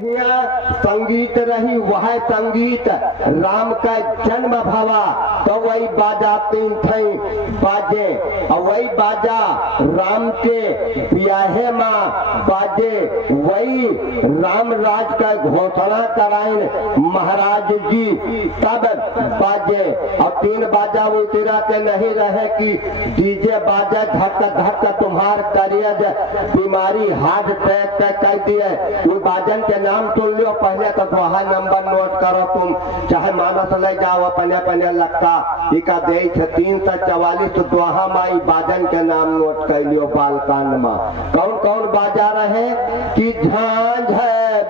संगीत रही वह संगीत राम का जन्म भवा तो वही बाजा तीन थई बाजे और वही बाजा राम के ब्याहे माँ बाजे वही राम राज का घोषणा कराइन महाराज जी तब बाजे और तीन बाजा वो तेरा के नहीं रहे कि डीजे बाजा धक धक तुम्हार करियज बीमारी हार्ट अटैक कर दिए वो बाजन के नाम सुन लियो पहले तो वहाँ नंबर नोट करो तुम चाहे मानस ले जाओ अपने अपने लगता इका दे 344 तो दोहा माई बाजन के नाम नोट कर लियो बालकांड में कौन कौन बाजा रहे कि झांझ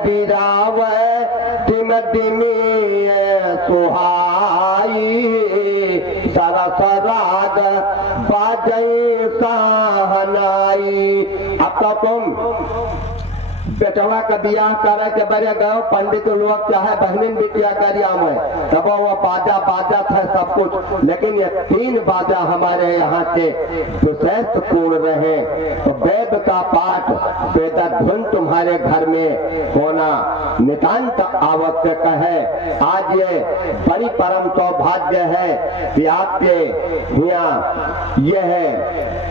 बिराव टिम टिमी सुहाई सरस राग बाजई सहनाई। अब तो तुम बेटवा का बियाह करे के बड़े गाँव पंडित लोग चाहे बहनिन बिटिया करिया में तब वो बाजा बाजा था सब कुछ लेकिन ये तीन बाजा हमारे यहाँ के विशेष पूर्ण रहे तो वेद का पाठ वेद धुन तुम्हारे घर में होना नितांत आवश्यक है। आज ये बड़ी परम सौभाग्य है कि आपके यहाँ यह है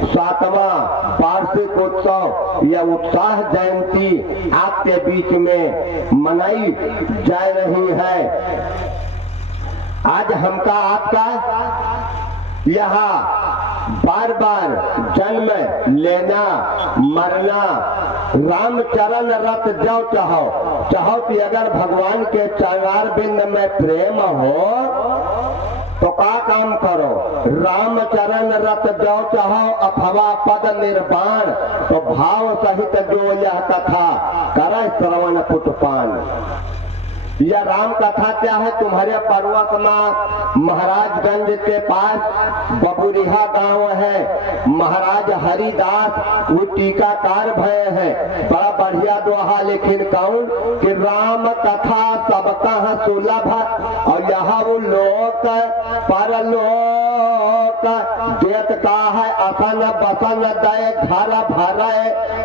7वां वार्षिक उत्सव यह उत्साह जयंती आपके बीच में मनाई जा रही है। आज हमका आपका यहाँ बार बार जन्म लेना मरना रामचरण रत जाओ चाहो चाहो कि अगर भगवान के चरणार बिंद में प्रेम हो तो का काम करो रामचरण रत जाओ चाहो अथवा पद निर्वाण तो भाव सहित जो यह कथा करे श्रवण पुटपान। यह राम कथा क्या है तुम्हारे पर्वत में महाराजगंज के पास बबुरिहा गांव है महाराज हरिदास वो टीकाकार भय है बड़ा बढ़िया दोहा लेकिन कौन कि राम कथा सबका सुलभ और यहाँ वो लोक परलोक देत का है असन बसन दय घर भर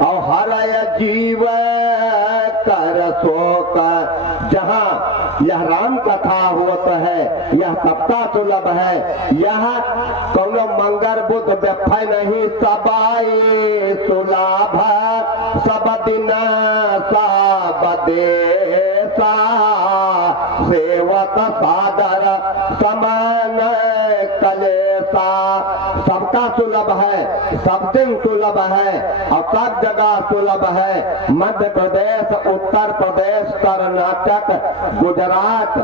और हरय जीव कर शोक। जहाँ यह राम कथा होता है यह सबका सुलभ है यह कौनो मंगर बुद्ध व्यफय नहीं सबाई सुलभ सब दिन सब देसा सेवक सादर समान कलेसा। सबका सुलभ है सब दिन सुलभ है और सब जगह सुलभ है। मध्य प्रदेश उत्तर प्रदेश कर्नाटक गुजरात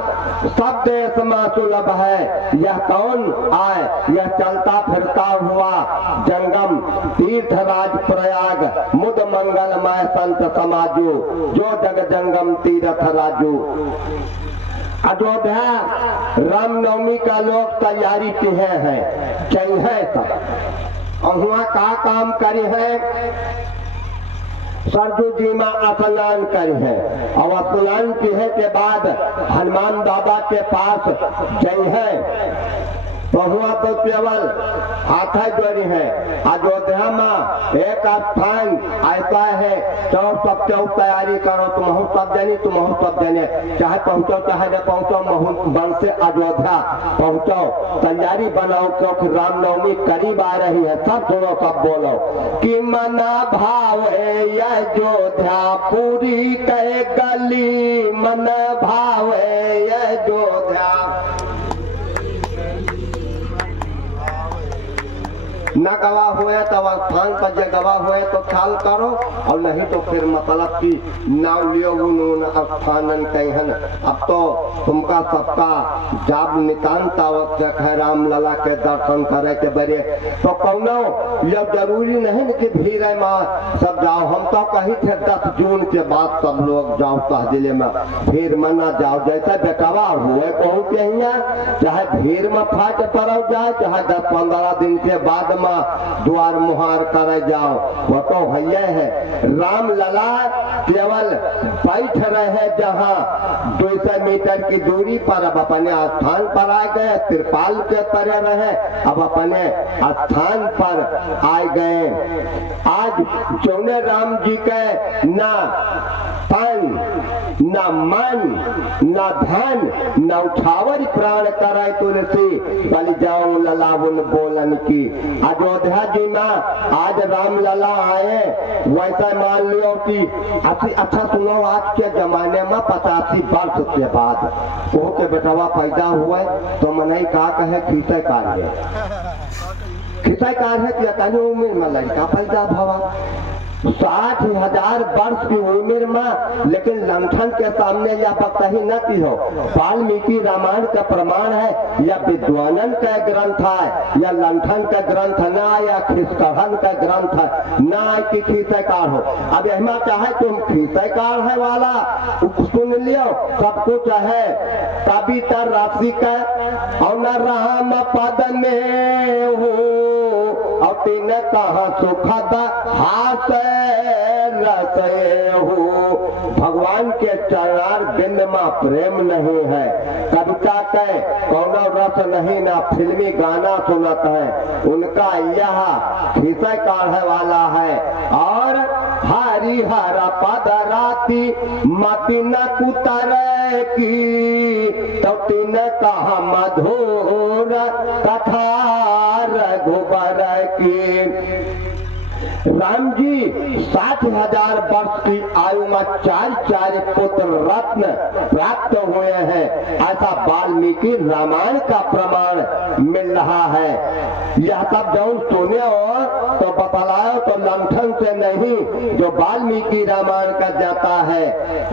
सब देश में सुलभ है। यह कौन आए यह चलता फिरता हुआ जंगम तीर्थराज प्रयाग मुद मंगलमय संत समाजू जो जग जंगम तीर्थ राजू। अयोध्या रामनवमी का लोग तैयारी किए हैं चाहिए सब और वहाँ का काम करे हैं सरजू जी में स्नान करे हैं और स्नान किए के बाद हनुमान बाबा के पास जाइए तो हुआ तो केवल हाथ जोड़ी है। अयोध्या में एक स्थान ऐसा है तो सब तैयारी करो तुम हो सब जानी तुम हो सब जाने चाहे पहुंचो चाहे न पहुंचो बन से अयोध्या पहुंचो तैयारी बनाओ क्योंकि रामनवमी करीब आ रही है। सब सुनो सब बोलो कि मना भाव है अयोध्या पूरी कहे गली मन भाव है अयोध्या न गवाह हुए तो स्थान पर जो गवाह हुए तो ख्याल करो और नहीं तो फिर मतलब कि नाम लियो स्थान कहन। अब तो तुमका सबका जाब नितांत आवश्यक है राम लला के दर्शन करे के बड़े तो कौनो यह जरूरी नहीं कि भीड़ माँ सब जाओ। हम तो कही थे 10 जून के बाद सब लोग जाओ तहजीले में भीड़ में न जाओ जैसे बेटवा हुए पहुंचे चाहे भीड़ में फाट पड़ो जाए चाहे 10-15 दिन के बाद द्वार मुहार करे जाओ वो तो है। राम लला केवल बैठ रहे जहाँ 200 मीटर की दूरी पर अब अपने स्थान पर आ गए तिरपाल के परे रहे अब अपने स्थान पर आ गए। आज जौने राम जी के ना तन न मन न धन न उठावर प्राण करे तुलसी बल जाऊं ललावन बोलन की। अयोध्या जी में आज राम लला आए, वैसा मान लियो कि अच्छा सुनो, आज के जमाने में 85 वर्ष के बाद वो के बेटवा पैदा हुआ तो मनई का कहे खींचे कार्य खिंचाई कार है कि उम्र में लड़का पैदा भवा 60,000 वर्ष की उम्र में, लेकिन लंठन के सामने या बकही न की हो। वाल्मीकि रामायण का प्रमाण है या विद्वानन का ग्रंथ है या लंठन का ग्रंथ ना या खिसकहन का ग्रंथ है ना कि खींचकार हो। अब यही चाहे तुम खींचकार है वाला सुन लियो, सब कुछ है कविता राशि का और न राम पद में हो और तीन कहा सुखद हाथ रसे हो। भगवान के चरणार बिंद में प्रेम नहीं है, कविता के कौनो रस नहीं, ना फिल्मी गाना सुनत है, उनका यह खींचे काढ़े वाला है। और हरिहर पद राती मति न कुतर की तो तीन कहा मधुर कथा रघुबर की। राम जी 60,000 वर्ष की आयु में 4 पुत्र रत्न प्राप्त हुए हैं, ऐसा वाल्मीकि रामायण का प्रमाण मिल रहा है। यह सब जो सुने हो तो बतलाओ तो लंठन से नहीं, जो वाल्मीकि रामायण का जाता है।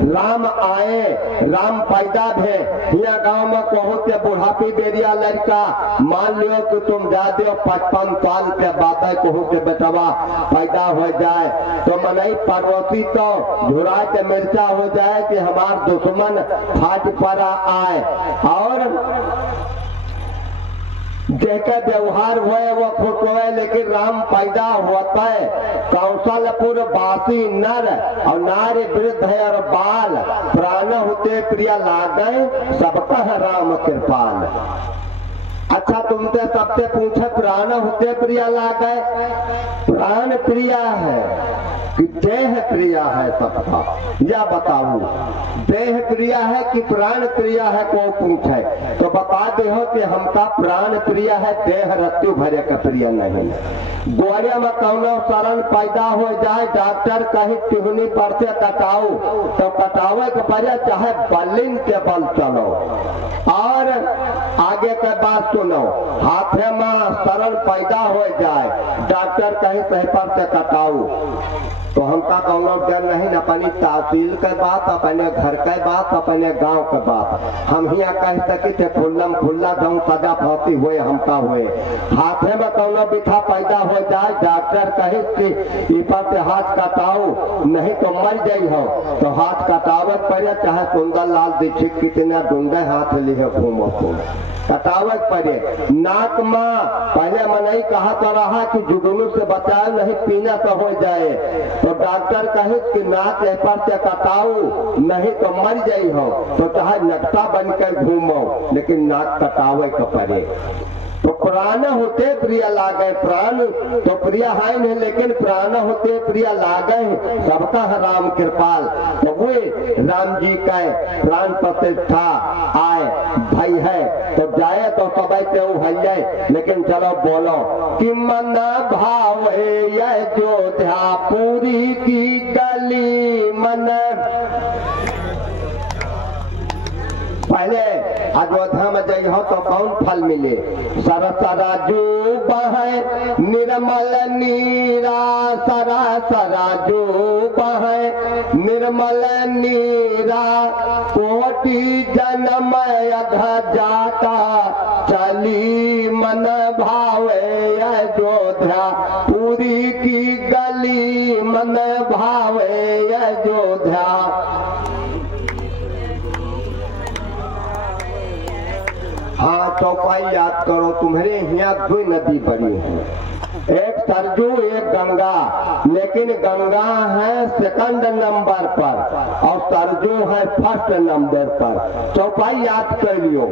राम आए, राम पैदा भे, यहाँ गांव में कहो के बुढ़ापी बेरिया लड़का मान लियो कि तुम जा दो 55 साल के बाद कहो के बेटवा पैदा हो जाए तो मनई पड़ोसी तो झुरा के मिर्चा हो जाए कि हमार दुश्मन फाट पड़ा आए। और जैसे व्यवहार हुए वो फोटो है, लेकिन राम पैदा होता है कौशलपुर वासी नर और नारी वृद्ध है और बाल प्राण होते प्रिय लागे सबका है राम कृपाल। अच्छा तुमसे सबसे पूछे प्राण होते प्रिय लागे, प्राण प्रिय है कि देह प्रिय है सबका, या बताओ देह प्रिय है कि प्राण प्रिय है को पूछे तो बता दे हो कि हमका प्राण प्रिय है, देह रत्यु भरे का प्रिय नहीं। गोरिया में कौनो शरण पैदा हो जाए, डॉक्टर कहीं टिहनी पर से कटाओ तो कटावे के पड़े, चाहे बलिन के बल चलो। और आगे के बात सुनो, हाथे में शरण पैदा हो जाए, डॉक्टर कहीं सही पर से कटाओ तो हमका कौनो डर नहीं, अपनी तहसील के बात, अपने घर के बात, अपने गांव के बात। हम यहाँ कह सके थे खुल्लम खुल्ला दम सजा फांसी हुए हमका हुए। हाथे में कौनो बिठा पैदा हो जाए, डॉक्टर कहे कि पर से हाथ कटाओ नहीं तो मर जाई हो तो हाथ कटावत पड़े, चाहे सुंदर लाल दीक्षित कितना डूंगे हाथ लिए घूमो कटावत पड़े। नाक में पहले मनई कहा तो रहा कि जुगनू से बचाए नहीं पीना तो हो जाए, तो डॉक्टर कहे कि नाक पर से कटाओ नहीं तो मर जाई हो तो चाहे नक्शा बनकर घूमो, लेकिन नाक कटावे का पड़े। तो प्राण होते प्रिय लागे, प्राण तो प्रिय है नहीं लेकिन प्राण होते प्रिय लागे सबका राम कृपाल। तो वे राम जी का प्राण प्रतिष्ठा आए भाई है तो जाए तो सब है, लेकिन चलो बोलो कि मन भाव अयोध्या पूरी की गली मन। पहले अयोध्या में जाइ हो तो कौन फल मिले, सरसराजू बहे निर्मल नीरा, सरसराजू बहे निर्मल नीरा, कोटि जन्म अघ जाता चली मन भावे अयोध्या पूरी की गली मन भावे अयोध्या। हाँ चौपाई याद करो, तुम्हारे यहाँ 2 नदी बड़ी है, एक सरजू एक गंगा, लेकिन गंगा है सेकंड नंबर पर और सरजू है फर्स्ट नंबर पर। चौपाई याद कर लियो,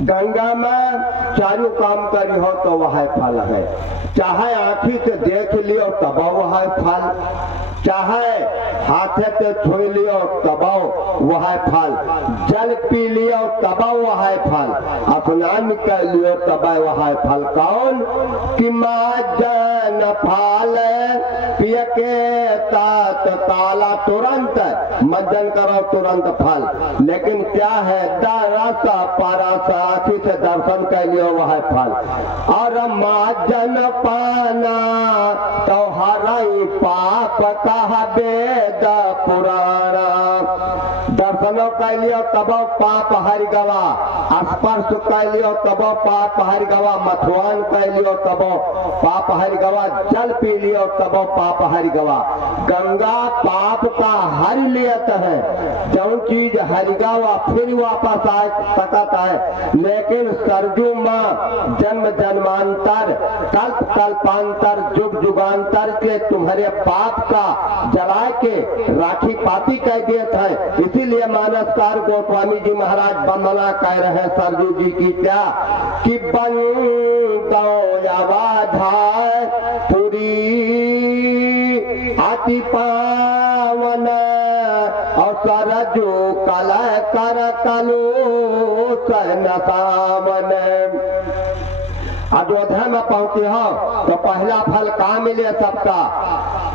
गंगा में चारों काम करी हो तो वह फल है, चाहे आँखी से देख लियो तब वह फल, चाहे हाथे ते छू लियो तबाओ वह फल, जल पी लियो तबाओ वह फल, स्नान कर लियो तबा वह फल। कौन कि माजन फल पिय के तात ताला तुरंत मज्जन करो तुरंत फल। लेकिन क्या है दरस परस आँखी से दर्शन कर लियो वह फल। और माजन पाना तो हरई पाप कहा वेद पुराना। दर्शनों कर लियो तब पाप हरि गवा, स्पर्श कर लियो तब पाप हरि गवा, मथुआन कर लियो तब पाप हरि गवा, जल पी लियो तब पाप हरि गवा। गंगा पाप का हर लियत है, जो चीज हरि गवा फिर वापस आ सकता है। लेकिन सरजू माँ जन्म जन्मांतर कल्प कल्पांतर जुग जुगांतर के तुम्हारे पाप का जला के राखी पापी कह देते हैं। इसीलिए मानसकार गोस्वामी जी महाराज वंदना कह रहे हैं सरजू जी की क्या कि बन पुरी अति पावन और सरजू कल कर कलो सन सावन। अयोध्या में पहुंचे हो तो पहला फल कहाँ मिले सबका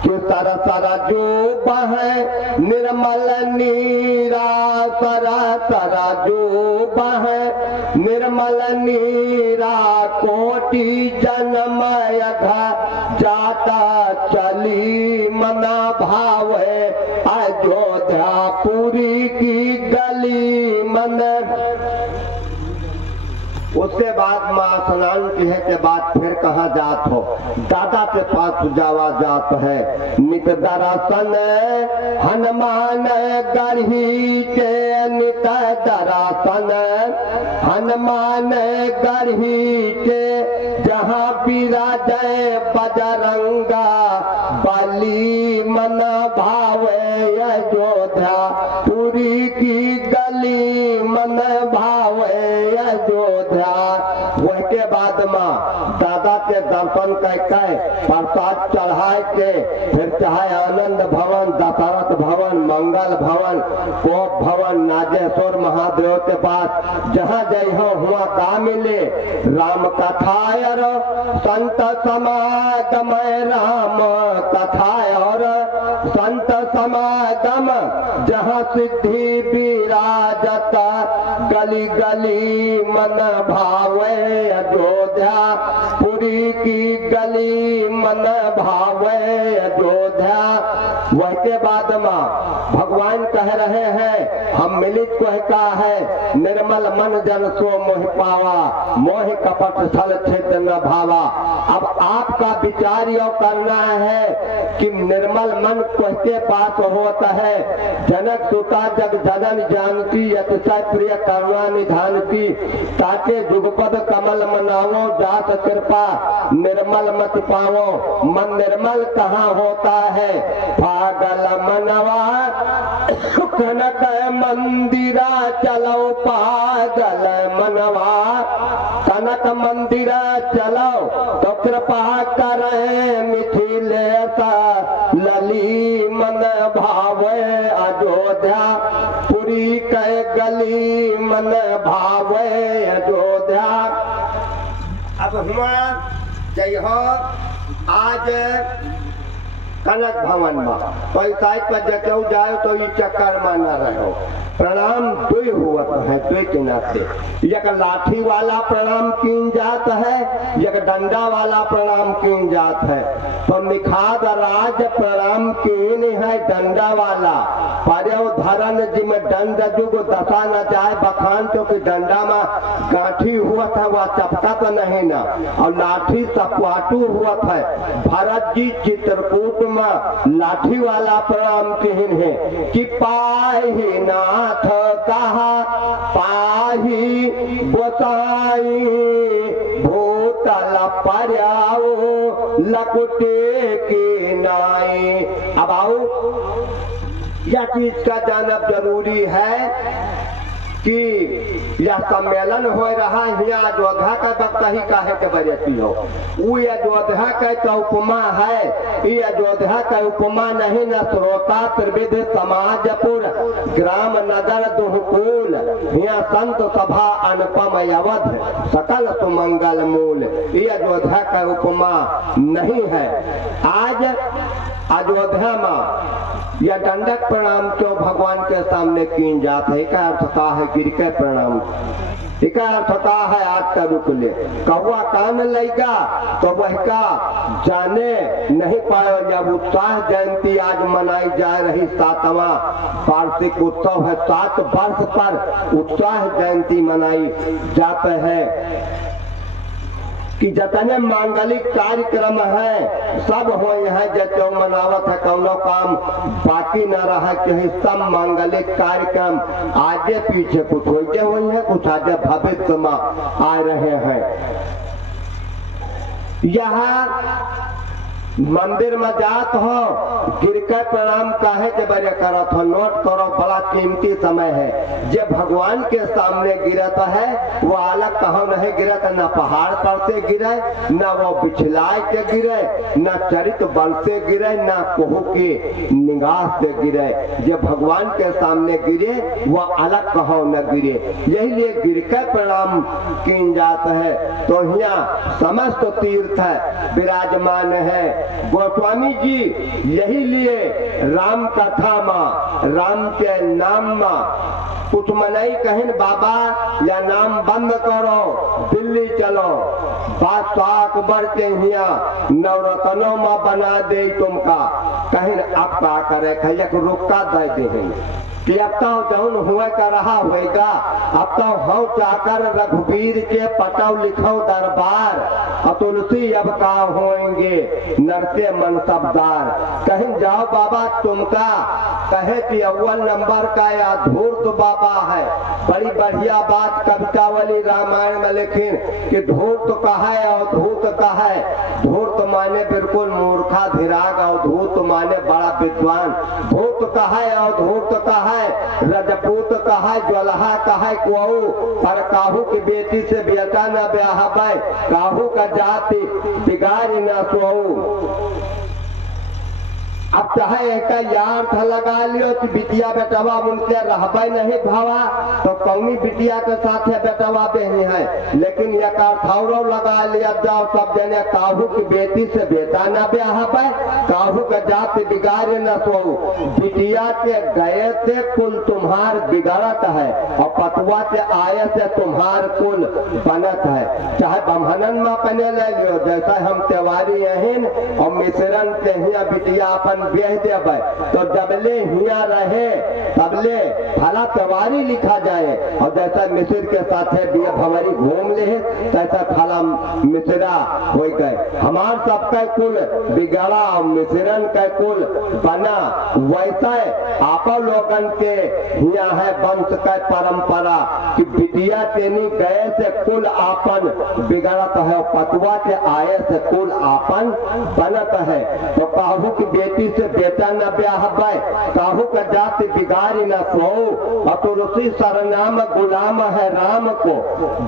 कि सर सरजू बहे निर्मल नीरा, सर सरजू बहे निर्मल नीरा, कोटि जन्म जाता चली मना भावे, अयोध्या पुरी की गली मन। उसके बाद माँ स्नान किए के बाद फिर कहाँ जात हो, दादा के पास जावा जात है। नित दर्शन हनुमान गढ़ी के, नित दर्शन हनुमान गढ़ी के, जहाँ विराजय बजरंगा बली मन भावे, अयोध्या पुरी की गली मन भावे, अयोध्या। वह बाद माँ दादा के दर्शन करके प्रसाद चढ़ाए के फिर चाहे आनंद भवन, दशरथ भवन, मंगल भवन, कोप भवन, नागेश्वर महादेव के पास जहाँ जय हो हुआ का मिले राम कथायर संत समागम, राम कथायर संत समागम, जहाँ सिद्धि विराजता गली गली मन भावे, अयोध्या पुरी की गली मन भावे, अयोध्या। वह के बाद माँ भगवान कह रहे हैं हम मिलित को कहा है निर्मल मन जन सो मोह पावा, मोह कपट छल छिद्र न भावा। अब आपका विचार यो करना है कि निर्मल मन किसके पास होता है। जनक सुता जग जनन जानती, अतिशय प्रिय करुणा निधानती, ताके जुगपद कमल मनावो, जात कृपा निर्मल मत पावो। मन निर्मल कहाँ होता है, पागल मनवा कनक मंदिरा चलो, पागल मनवा कनक मंदिरा चलो, तो कृपा करे मिथिलेश लली मन भावे, अयोध्या पुरी के गली मन भावे, अयोध्या। अब हुआ जय हो आज कनक भवन में कोई साइड पर जचो जाए तो ये चक्कर में न रहो। प्रणाम दुई हुआ है, दुई के नाते एक लाठी वाला प्रणाम किन जात है, एक डंडा वाला प्रणाम किन जात है। तो निखाद राज प्रणाम किन है डंडा वाला, पर्यव धरन जिम दंड जुग दशा न जाए बखान, क्योंकि डंडा में गांठी हुआ था वह चपटा तो नहीं ना, और लाठी सपाटू हुआ था। भरत जी चित्रकूट में लाठी वाला प्रणाम किन है कि पाही नाथ कहा पाही गोसाई, भूतल पर्याओ लकुटे की नाई। अब आओ यह चीज का जानब जरूरी है कि यह सम्मेलन हो रहा यहाँ अयोध्या का वक्त ही काहे के बजती हो। वो अयोध्या का तो उपमा है, ये अयोध्या का उपमा नहीं न श्रोता त्रिविध समाजपुर ग्राम नगर दुहकूल यहाँ संत सभा अनुपम अवध सकल सुमंगल मूल, ये अयोध्या का उपमा नहीं है। आज अयोध्या में यह दंडक प्रणाम क्यों भगवान के सामने की जात है, क्या अर्थ का है गिर के प्रणाम, क्या अर्थ का है आज का रुक ले कौआ कान लेगा तो वह का जाने नहीं पाए। जब उत्साह जयंती आज मनाई जा रही 7वां वार्षिक उत्सव है, 7 वर्ष पर उत्साह जयंती मनाई जाते हैं कि जतने मांगलिक कार्यक्रम है सब हो है जो मनावत है, कौनो काम बाकी न रहा कि सब मांगलिक कार्यक्रम आगे पीछे कुछ होते हुए हैं, कुछ आगे भविष्य में आ रहे हैं। यहाँ मंदिर में जात हो गिर के प्रणाम काहे के बरे करत हो, नोट करो बड़ा कीमती समय है। जब भगवान के सामने गिरत है वो अलग कहो नहीं गिरत, न पहाड़ पर से गिरे, न वो बिछलाए के गिरे, न चरित बल से गिरे, न कोहू की निगाह से गिरे। जब भगवान के सामने गिरे वो अलग कहो न गिरे, यही लिए गिर के प्रणाम की जात है। तो यहाँ समस्त तीर्थ विराजमान है। गोस्वामी जी यही लिए राम कथा में राम के नाम में कुछ मनाई कहें बाबा या नाम बंद करो दिल्ली चलो, बादशाह अकबर के यहाँ नवरत्नों में बना दे तुमका, कहें अब क्या करे खैया को रुका दे दे कि अब तो जौन हुआ का रहा होएगा, अब तो हो चाकर रघुवीर के पटाव लिखो दरबार, तुलसी अब का होएंगे नरते मनसबदार। कहीं जाओ बाबा तुमका कहे कि अव्वल नंबर का या धूर्त बाबा है, बड़ी बढ़िया बात कविता वाली रामायण में लिखी कि धूर्त का है और धूत का है। धूर्त माने बिल्कुल मूर्खा धिराग और धूत माने बड़ा विद्वान। धूत का है और धूर्त का है, रजपूत का है, ज्वलहा का है कुआऊ, पर काहू की बेटी से बेटा न ब्याह पाए, काहू का जाति बिगाड़ न सोऊ। अब चाहे एक यार्थ लगा लियो कि बिटिया बेटवा उनसे रहबे नहीं भावा तो कौनी बिटिया के साथ बेटवा बहनी है, लेकिन एक अर्थौरो लगा लिया जाओ सब जने काहू की बेटी से बेटा न ब्याह पाए, काहू का जात बिगाड़े न सोऊ। बिटिया के गए से कुल तुम्हार बिगड़त है और पटुआ से आए से तुम्हार कुल बनत है। चाहे ब्राह्मणन में अपने ले लियो, जैसा हम त्योहारी यहीन और मिश्रण से ही बिटिया अपन ब्याह देवे तो जबले हिया रहे तबले भला त्योहारी लिखा जाए, और जैसा मिश्र के साथ भवरी घूम ले तैसा फला मिश्रा हो गए। हमार सबका कुल बिगड़ा और मिश्रण का कुल बना, वैसा आप लोगन के हिया है वंश का परंपरा कि बिटिया तेनी गए से कुल आपन बिगड़त है और पतुआ के आए से कुल आपन बनत है। तो काहू की बेटी से बेटा न ब्याह पाए, काहू का जाति बिगाड़ी न सोऊ, और तुलसी सरनाम गुलाम है राम को,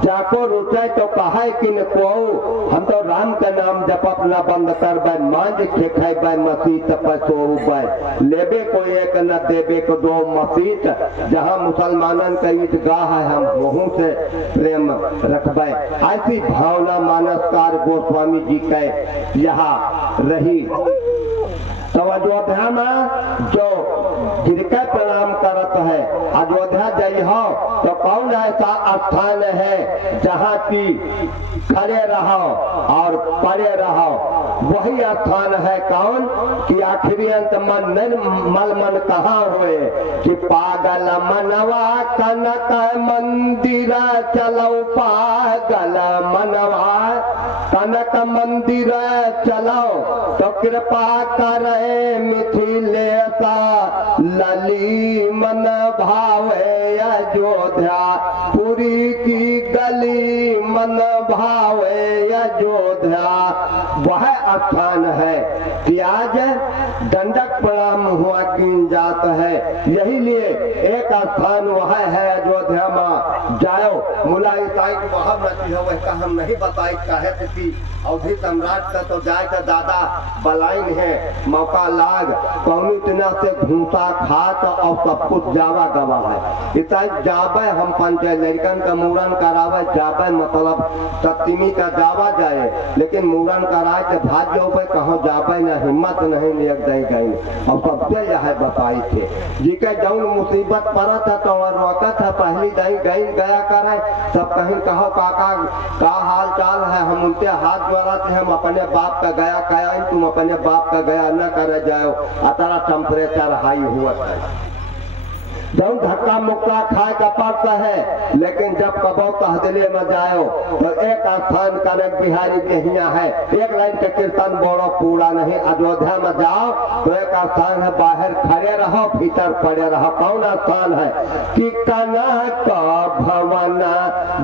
जाको रुचे तो कहे कि न कोऊ। हम तो राम का नाम जपप न बंद कर बाय, मांझ खे बाय मसीत पर सोऊ बाय, लेबे को एक न देबे को दो मसीत, जहाँ मुसलमानन का ईदगाह है हम वहू से प्रेम रखबे। ऐसी भावना मानसकार गोस्वामी जी के यहाँ रही। तो अयोध्या में जो गिर के प्रणाम करत है, अयोध्या जई हो तो कौन ऐसा स्थान है जहाँ की खड़े रहो और पड़े रहो, वही स्थान है कौन कि आखिरी अंत मल मन कहाँ हुए कि पागल मनवा कनक मंदिर चलो, पागल मनवा कनक मंदिर चलो, तो कृपा करे मिथिलेशा लली मन भावे अयोध्या, पुरी की गली मन भावे अयोध्या। वह स्थान है कि आज दंडक प्रणाम हुआ की जात है, यही लिए एक स्थान वह है अयोध्या में मुला ईसाई की वह नती है वह का हम नहीं बताई चाहे कि अवधि सम्राट का तो जाए का दादा बलाइन है मौका लाग कौनी तना से भूसा खात और सब कुछ जावा गवा है ईसाई जाबे हम पंचायत लड़कन का मुरन करावे जाबे मतलब सप्तमी का जावा जाए लेकिन मुरन कराए के भाग्य हो कहो जाबे न हिम्मत नहीं लेक दे गई और सबसे यह बताई थे जी के जौन मुसीबत पड़ा था तो रोकत है पहली दही गई गया करे सब कहीं कहो काका का हाल चाल है हम उनके हाथ द्वारा से हम अपने बाप का गया कया तुम अपने बाप का गया न करे जाओ अतरा टेम्परेचर हाई हुआ है जब धक्का मुक्का खाए का पड़ता है लेकिन जब कबो तहदिले में जाओ तो एक स्थान करे बिहारी के हिया है एक लाइन के कीर्तन बोलो पूरा नहीं अयोध्या में जाओ तो एक स्थान है बाहर खड़े रहो भीतर पड़े रहो कौन स्थान है कि कनक भवन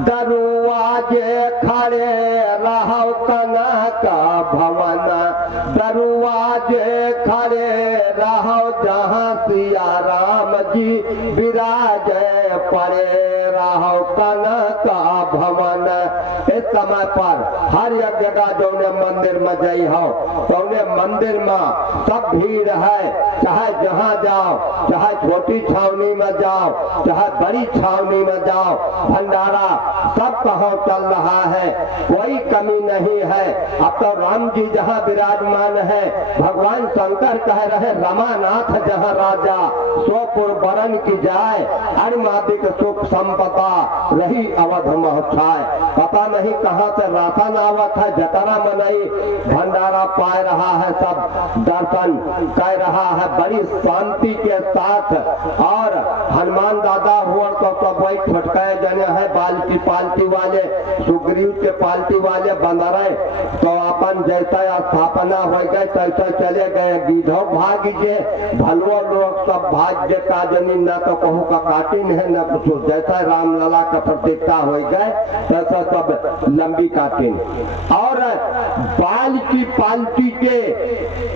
दरवाजे खड़े रहो कनक भवन दरवाजे खड़े रहो जहाँ सिया राम जी विराज पड़े रहो कनक भवन। इस समय पर हर एक जगह जो मंदिर में जाइ हो तो मंदिर में सब भीड़ है चाहे जहाँ जाओ चाहे छोटी छावनी में जाओ चाहे बड़ी छावनी में जाओ भंडारा सब कहो चल रहा है कोई कमी नहीं है। अब तो राम जी जहाँ विराजमान है भगवान शंकर कह रहे रमानाथ जहाँ राजा सोपुर बरन की जाए अरिमादिक सुख संपदा रही अवध महछाए। पता नहीं कहाँ से राशन आवत है जतरा मनाई भंडारा पाए रहा है सब दर्शन कर रहा है बड़ी शांति के साथ। और हनुमान दादा हुआ तो सब वही फटकाए जने है बाल्टी पाल्टी वाले सुग्रीव के पाल्टी वाले बंदरे तो अपन जैसा स्थापना हो गए तैसा चले गए गीधो भाग जे भलवो लोग सब भाग्य का जनी न तो कहूँ का काटिन है न कुछ जैसा रामलला का प्रतिष्ठा हो गए तैसा सब लंबी काटिन। और बाल की पालकी के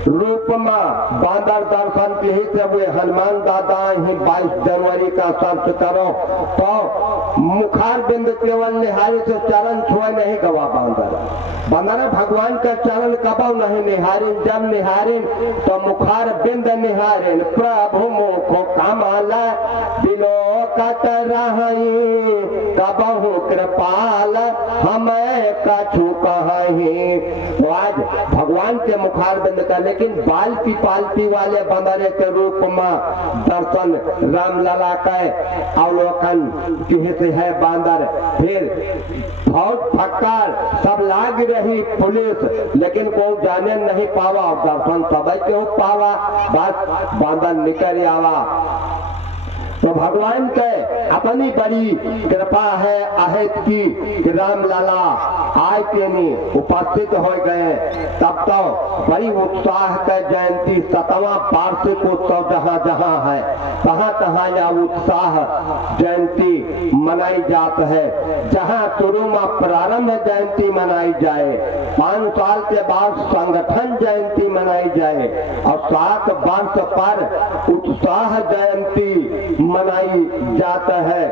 रूप में बांदर दर्शन के ही से वे हनुमान दादा ही 22 जनवरी का सर्च करो तो मुखार बिंद केवल निहारे से चरण छुए नहीं गवा बांदर भगवान का चरण कबो नहीं निहारिन जब निहारिन तो मुखार बिंद निहारिन प्रभु मुखो कमल बिलोकत रही कबहु कृपाल हमें कछु कहीं। तो आज भगवान के मुखार बिंद का लेकिन बाल की पालती वाले बंदरे के रूप में दर्शन रामलला का अवलोकन की है बांदर। फिर फौज फक्कार सब लाग रही पुलिस लेकिन को जाने नहीं पावा दर्शन सब क्यों पावा बस बांदर निकल आवा। तो भगवान के अपनी बड़ी कृपा है आहत की कि रामलला आय के उपस्थित हो गए। तब तो बड़ी उत्साह के जयंती 7वां वार्षिक उत्सव जहाँ जहाँ है तहाँ तहाँ यह उत्साह जयंती मनाई जात है। जहाँ शुरू में प्रारंभ जयंती मनाई जाए 5 साल के बाद संगठन जयंती मनाई जाए और 7 वर्ष पर उत्साह जयंती मनाई जाता है।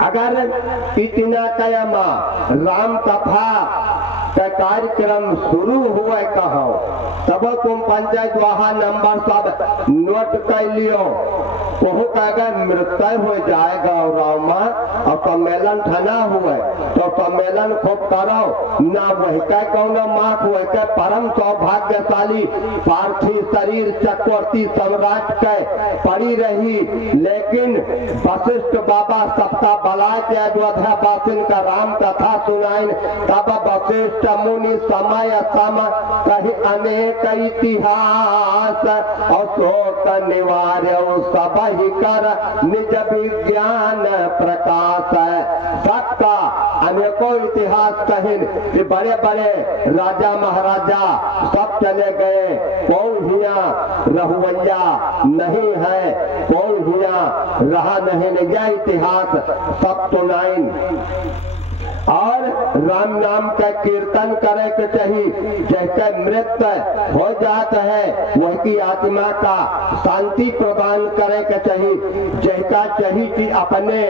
अगर इतना कयामा राम कथा का कार्यक्रम शुरू हुआ कहो तब तुम पंचायत वहां नंबर सब नोट कर लियो कहू का मृत्यु हो जाएगा और सम्मेलन ठना हुए तो सम्मेलन खूब करो ना वही का कौन माफ हुए के परम सौभाग्यशाली पार्थिव शरीर चक्रवर्ती सम्राट के पड़ी रही। लेकिन वशिष्ठ बाबा सबका बलाय अयोध्या वासिन का राम कथा सुनाइन तब वशिष्ठ मुनि समय सम कही अनेक इतिहास और शोक निवार्य सब ही कर निज विज्ञान प्रकाश। सबका अनेकों इतिहास कहिन कि बड़े बड़े राजा महाराजा सब चले गए कौन हिया रहुवैया नहीं है कौन हिया रहा नहीं ले गया इतिहास सब सुनाइन। और राम नाम का कीर्तन करे के चाहिए। जैसे मृत्यु हो जाता है वह की आत्मा का शांति प्रदान करे के चाहिए। जैसा चाहिए कि अपने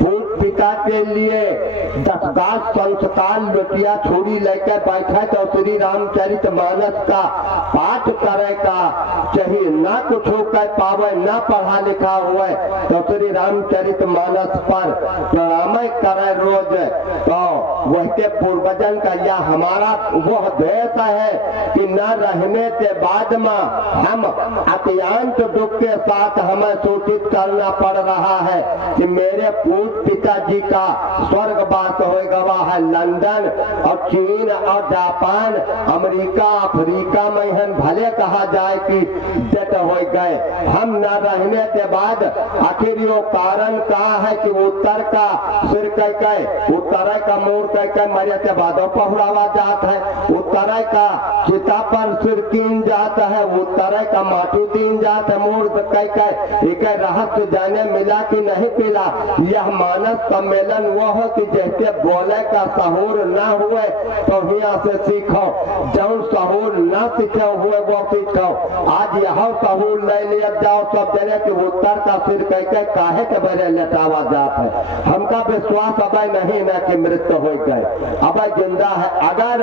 पूर्व पिता के लिए 10 संस्कार लुटिया छोड़ी लेकर बैठे तो श्री रामचरित मानस का पाठ करे का चाहिए। ना कुछ कर पावे, ना पढ़ा लिखा हुए तो श्री रामचरित मानस पर प्रणाम करे रोज। तो वह के पूर्वजन का या हमारा वह देश है कि न रहने के बाद में हम अत्यंत दुख के साथ हमें सूचित करना पड़ रहा है कि मेरे पूर्व पिताजी का स्वर्गवास हो गवा है। लंदन और चीन और जापान, अमेरिका, अफ्रीका में हम भले कहा जाए कि डेट हो गए। हम न रहने के बाद आखिर यो कारण कहा है कि उत्तर का सिर कह उत्तर का मोर कह मरे के बाद पहुड़ावा जाता है। उत्तर का चिता पर सिर कीन जाता है, उत्तर का माटू दीन जाता है। मोर कह एक रहस्य जाने मिला कि नहीं मिला। यह मानस सम्मेलन वो है कि जैसे बोले का सहूर न हुए तो यहाँ से सीखो, जौन सहूर न सीखे हुए वो सीखो। आज यह सहूर ले लिया जाओ सब जने कि उत्तर का सिर कह काहे के बड़े लेटावा जात है। हमका विश्वास अब नहीं न कि मृत्यु हो गए, अब जिंदा है। अगर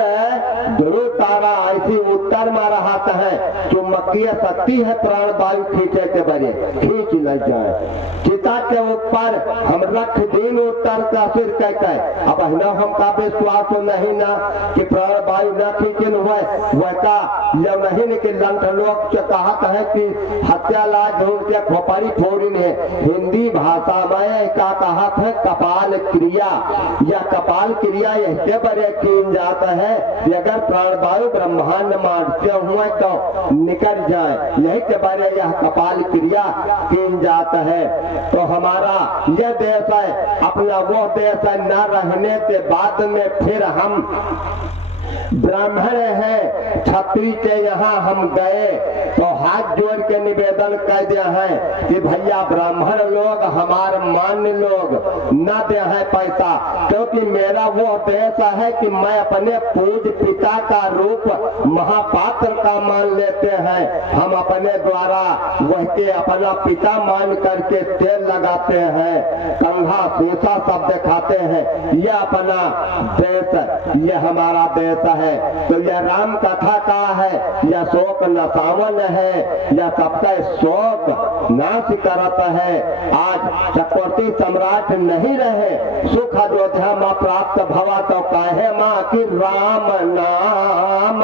ध्रुव तारा ऐसी उत्तर में रहता है चुंबकीय शक्ति है प्राण वायु खींचे के बड़े खींच न जाए। चिता के ऊपर हम रख दिन उत्तर का सिर कह अब न हमका विश्वास नहीं ना कि प्राण वायु न खींचन हुए वैसा यह नहीं कि लंठ लोग से कहत है कि हत्या लाज ढूंढ के खोपड़ी फोड़न है। हिंदी भाषा में क्या कहत है कपाल क्रिया। यह कपाल क्रिया ऐसे बड़े कीन जाता है कि अगर प्राण वायु ब्रह्मांड मारते हुए तो निकल जाए, यही के बारे यह कपाल क्रिया कीन जाता है। तो हमारा यह देश है अपना वो देश है, न रहने के बाद में फिर हम ब्राह्मण है छत्री के यहाँ हम गए तो हाथ जोड़ के निवेदन कर दिया है कि भैया ब्राह्मण लोग हमारे मान्य लोग न दे है पैसा, क्योंकि मेरा वो देश है कि मैं अपने पूज पिता का रूप महापात्र का मान लेते हैं। हम अपने द्वारा वह के अपना पिता मान करके तेल लगाते हैं, कंघा शीशा सब दिखाते हैं। यह अपना देश, यह हमारा देश है। तो यह राम कथा का है, यह शोक नसावन है, यह सबका शोक नाश करता है। आज चक्रवर्ती सम्राट नहीं रहे, सुख अयोध्या माँ प्राप्त भवा तो काहे माँ की राम नाम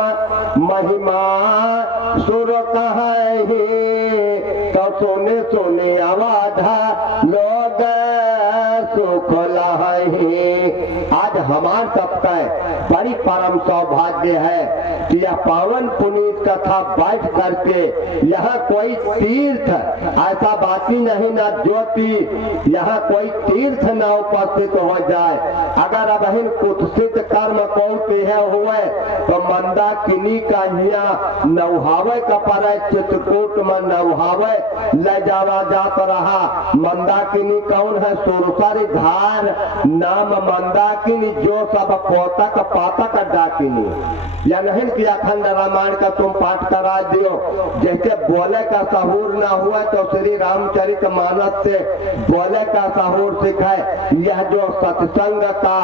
महिमा सुर कहे तो सोने सोने आवाज लोग सुख लहे। आज हमार सबका बड़ी परम सौभाग्य है कि यह पावन पुनीत कथा बैठ करके यहाँ कोई तीर्थ ऐसा बाकी नहीं ना ज्योति यहाँ कोई तीर्थ न उपस्थित हो जाए। अगर अब कुत्सित कर्म कौन है हुए तो मंदाकिनी का यहाँ नौहावे का पर चित्रकूट में नौहावे ले जावा जात रहा। मंदाकिनी कौन है? सुरसरी धार नाम मंदाकिनी जो सब पोतक पातक डाकिनी। या नहीं कि अखंड रामायण का तुम पाठ करा दियो, जैसे बोले का सहूर ना हुआ तो श्री रामचरित मानस से बोले का सहूर सिखाए। यह जो सत्संग का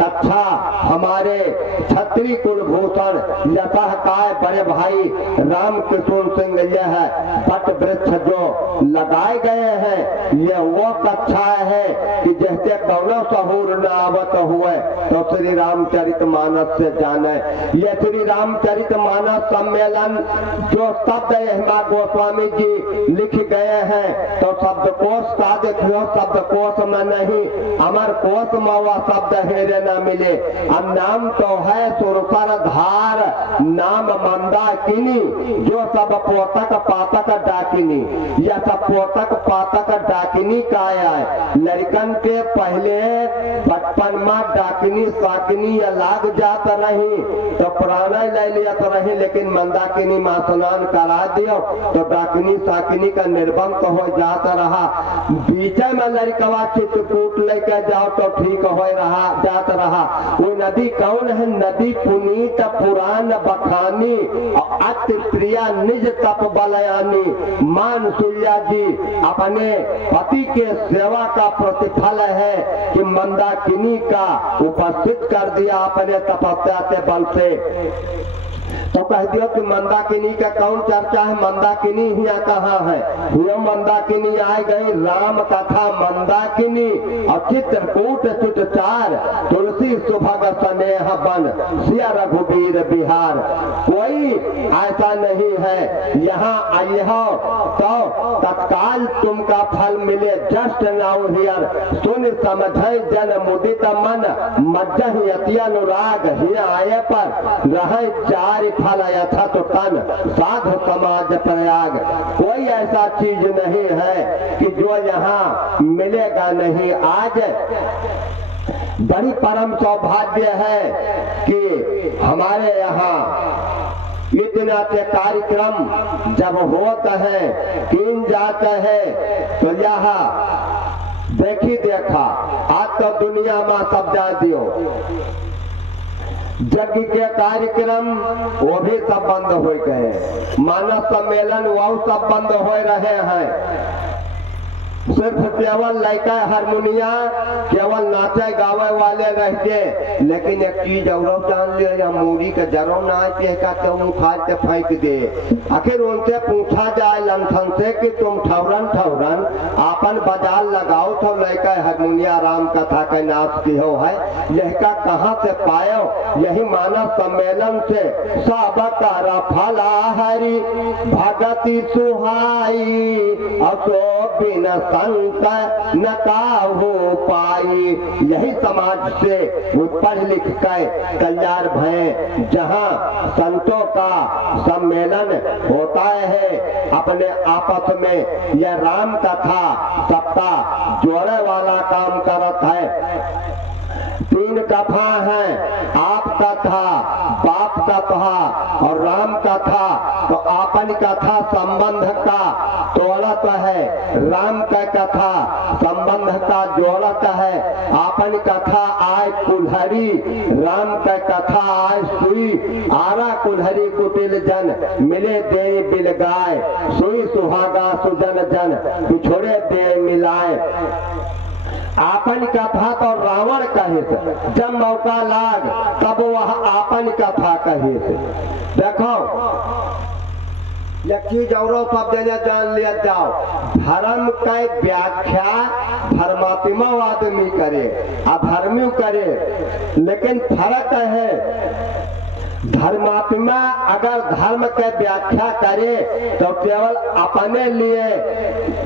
कक्षा हमारे छत्री कुलभूषण यतः काय बड़े भाई राम किशोर सिंह यह है पट वृक्ष जो लगाए गए हैं, यह वो कक्षा है कि जैसे कौनो सहूर न आवत हुए तो श्री रामचरित मानस से जाने। यह श्री रामचरित मानस सम्मेलन जो शब्द महिमा गोस्वामी जी लिख गए हैं तो शब्दकोश का देखो, शब्दकोश में नहीं अमर कोश में वह शब्द हेरे न मिले। अब नाम तो है सुरसर धार नाम मंदाकिनी जो सब पोतक पातक डाकिनी। यह सब पोतक पातक डाकिनी का है। लड़कन के पहले बचपन में डाकिनी साकिनी या लाग जात रही तो पुराना ले लिया तो रही, लेकिन मंदाकिनी मां स्नान करा दियो तो डाकिनी साकिनी का निर्बंध हो जाता रहा। बीच में लड़कवा चित्रकूट लेके जाओ तो ठीक हो रहा जात रहा। वो नदी कौन है? नदी पुनीत पुराण बखानी अति प्रिया निज तप बलयानी। मान सूर्या जी अपने पति के सेवा का प्रतिफल है कि मंदाकिनी का उपस्थित कर दिया अपने तपस्या के बल से। तो कह दियो कि मंदाकिनी का कौन चर्चा है? मंदाकिनी यहाँ कहाँ है? ये मंदाकिनी आए गई राम कथा मंदाकिनी और चित्रकूट चितचार तुलसी सुभग स्नेह बन सिया रघुबीर बिहार। कोई ऐसा नहीं है यहाँ आई हो तो तत्काल तुमका फल मिले। जस्ट नाउ हियर सुन समझे जन मुदित मन मज्जहि अति अनुराग। हिया आए पर रहे चार फल यथा तो तन साधु समाज प्रयाग। कोई ऐसा चीज नहीं है कि जो यहाँ मिलेगा नहीं। आज बड़ी परम सौभाग्य है कि हमारे यहाँ इतना के कार्यक्रम जब होता है किन जाता है तो यहाँ देखी देखा आज तो दुनिया में सब जा दियो यज्ञ के कार्यक्रम वो भी सब बंद हो गए। मानव सम्मेलन वो सब बंद हो रहे हैं। सिर्फ केवल लड़का हारमोनिया केवल नाचे गावे वाले रहते। लेकिन एक चीज और जान ले या मूरी के जरो नाचे का तुम उठा के फेंक दे। आखिर उनसे पूछा जाए लंठन से कि तुम ठौरन ठौरन आपन बाजार लगाओ तो लड़का हारमोनिया राम कथा के नाच की हो है। यह का कहाँ से पायो? यही मानव सम्मेलन से सब कर फला हरि भगति सुहाई असो बिना संत न काहू पाई। यही समाज से वो पढ़ लिख कर तैयार भय। जहाँ संतों का सम्मेलन होता है अपने आपस में यह राम कथा सबका जोड़े वाला काम करता है। तीन कथा है, आप कथा, बाप कथा और राम कथा। तो आपन कथा संबंध का तोड़त है, राम का कथा संबंध का जोड़त है। आपन कथा आय कुल्हरी, राम का कथा आय सुई। आरा कुल्हरी कुटिल जन मिले दे बिल गाय। सुई सुहागा सुजन जन पिछोड़े दे मिलाए। आपन कथा तो रावण कहे थे, जब मौका लाग तब वह आपन कथा कहे थे। देखो एक चीज और सब देने जान लिया जाओ। धर्म का व्याख्या धर्मात्मा आदमी करे अधर्मी करे। लेकिन फर्क है धर्मात्मा अगर धर्म के व्याख्या करे तो केवल अपने लिए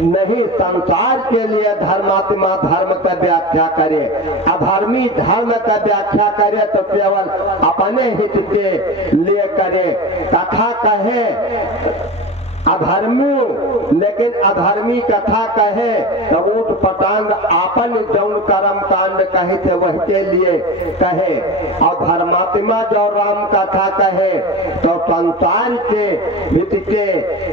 नहीं संसार के लिए धर्मात्मा धर्म का व्याख्या करे। अधर्मी धर्म का व्याख्या करे तो केवल अपने हित के लिए करे। कथा कहे अधर्मी, लेकिन अधर्मी कथा कहे तो ऊट पटांग आपन जौन कर्म कांड कहे थे वह के लिए कहे। और धर्मात्मा जो राम कथा कहे तो संसार के हित के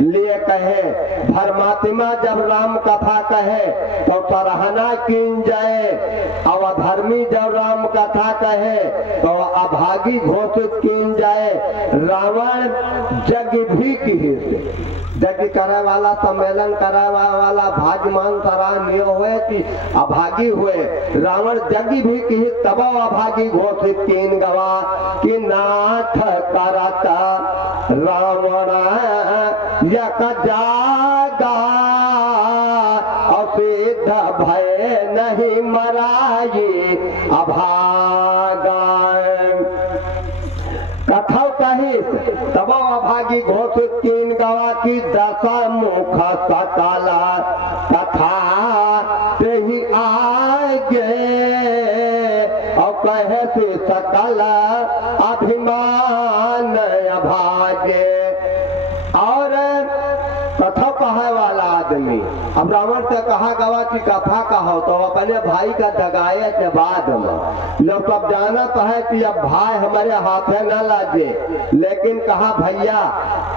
लिए कहे। धर्मात्मा जब राम कथा कहे तो सराहना कीन जाए। और अधर्मी जब राम कथा कहे तो अभागी घोषित कीन जाए। रावण जग भी की यज्ञ करे वाला सम्मेलन करे वाला भाग्यमान सराहनीय हुए कि अभागी हुए। रावण यज्ञ भी की तब अभागी घोषित कीन गवा कि नाथ करत रावण यक जागा असिद्ध भय नहीं मराई अभागा। कथा कही तब अभागी घोषित कीन गवा की दशा मुख सकला कथा ते ही आगे। और कहे से सकल अभिमान अभागे। और कथा कहे वाला आदमी अब रावण से कहा गवा की कथा कहो तो अपने भाई का दगाए के बाद लोग सब जाना तो है कि अब भाई हमारे हाथे न लाजे, लेकिन कहा भैया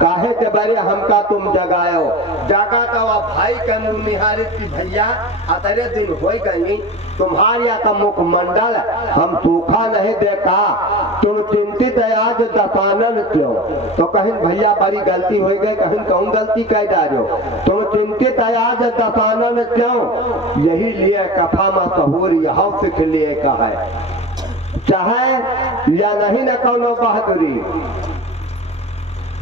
काहे के बरे हमका तुम जगायो। जागा तो अब भाई के मुँह निहारित की भैया अतरे दिन हो गई तुम्हारिया का मुखमंडल हम सूखा नहीं देखा, तुम चिंतित है आज दशानन क्यों। तो कहीं भैया बड़ी गलती हो गई, कहीं कहूँ गलती कह डालो, तुम चिंतित है आज दशानन क्यों। यही लिए कथा मशहूर यह सीख लिए का है, चाहे या नहीं न कौनो बहादुरी।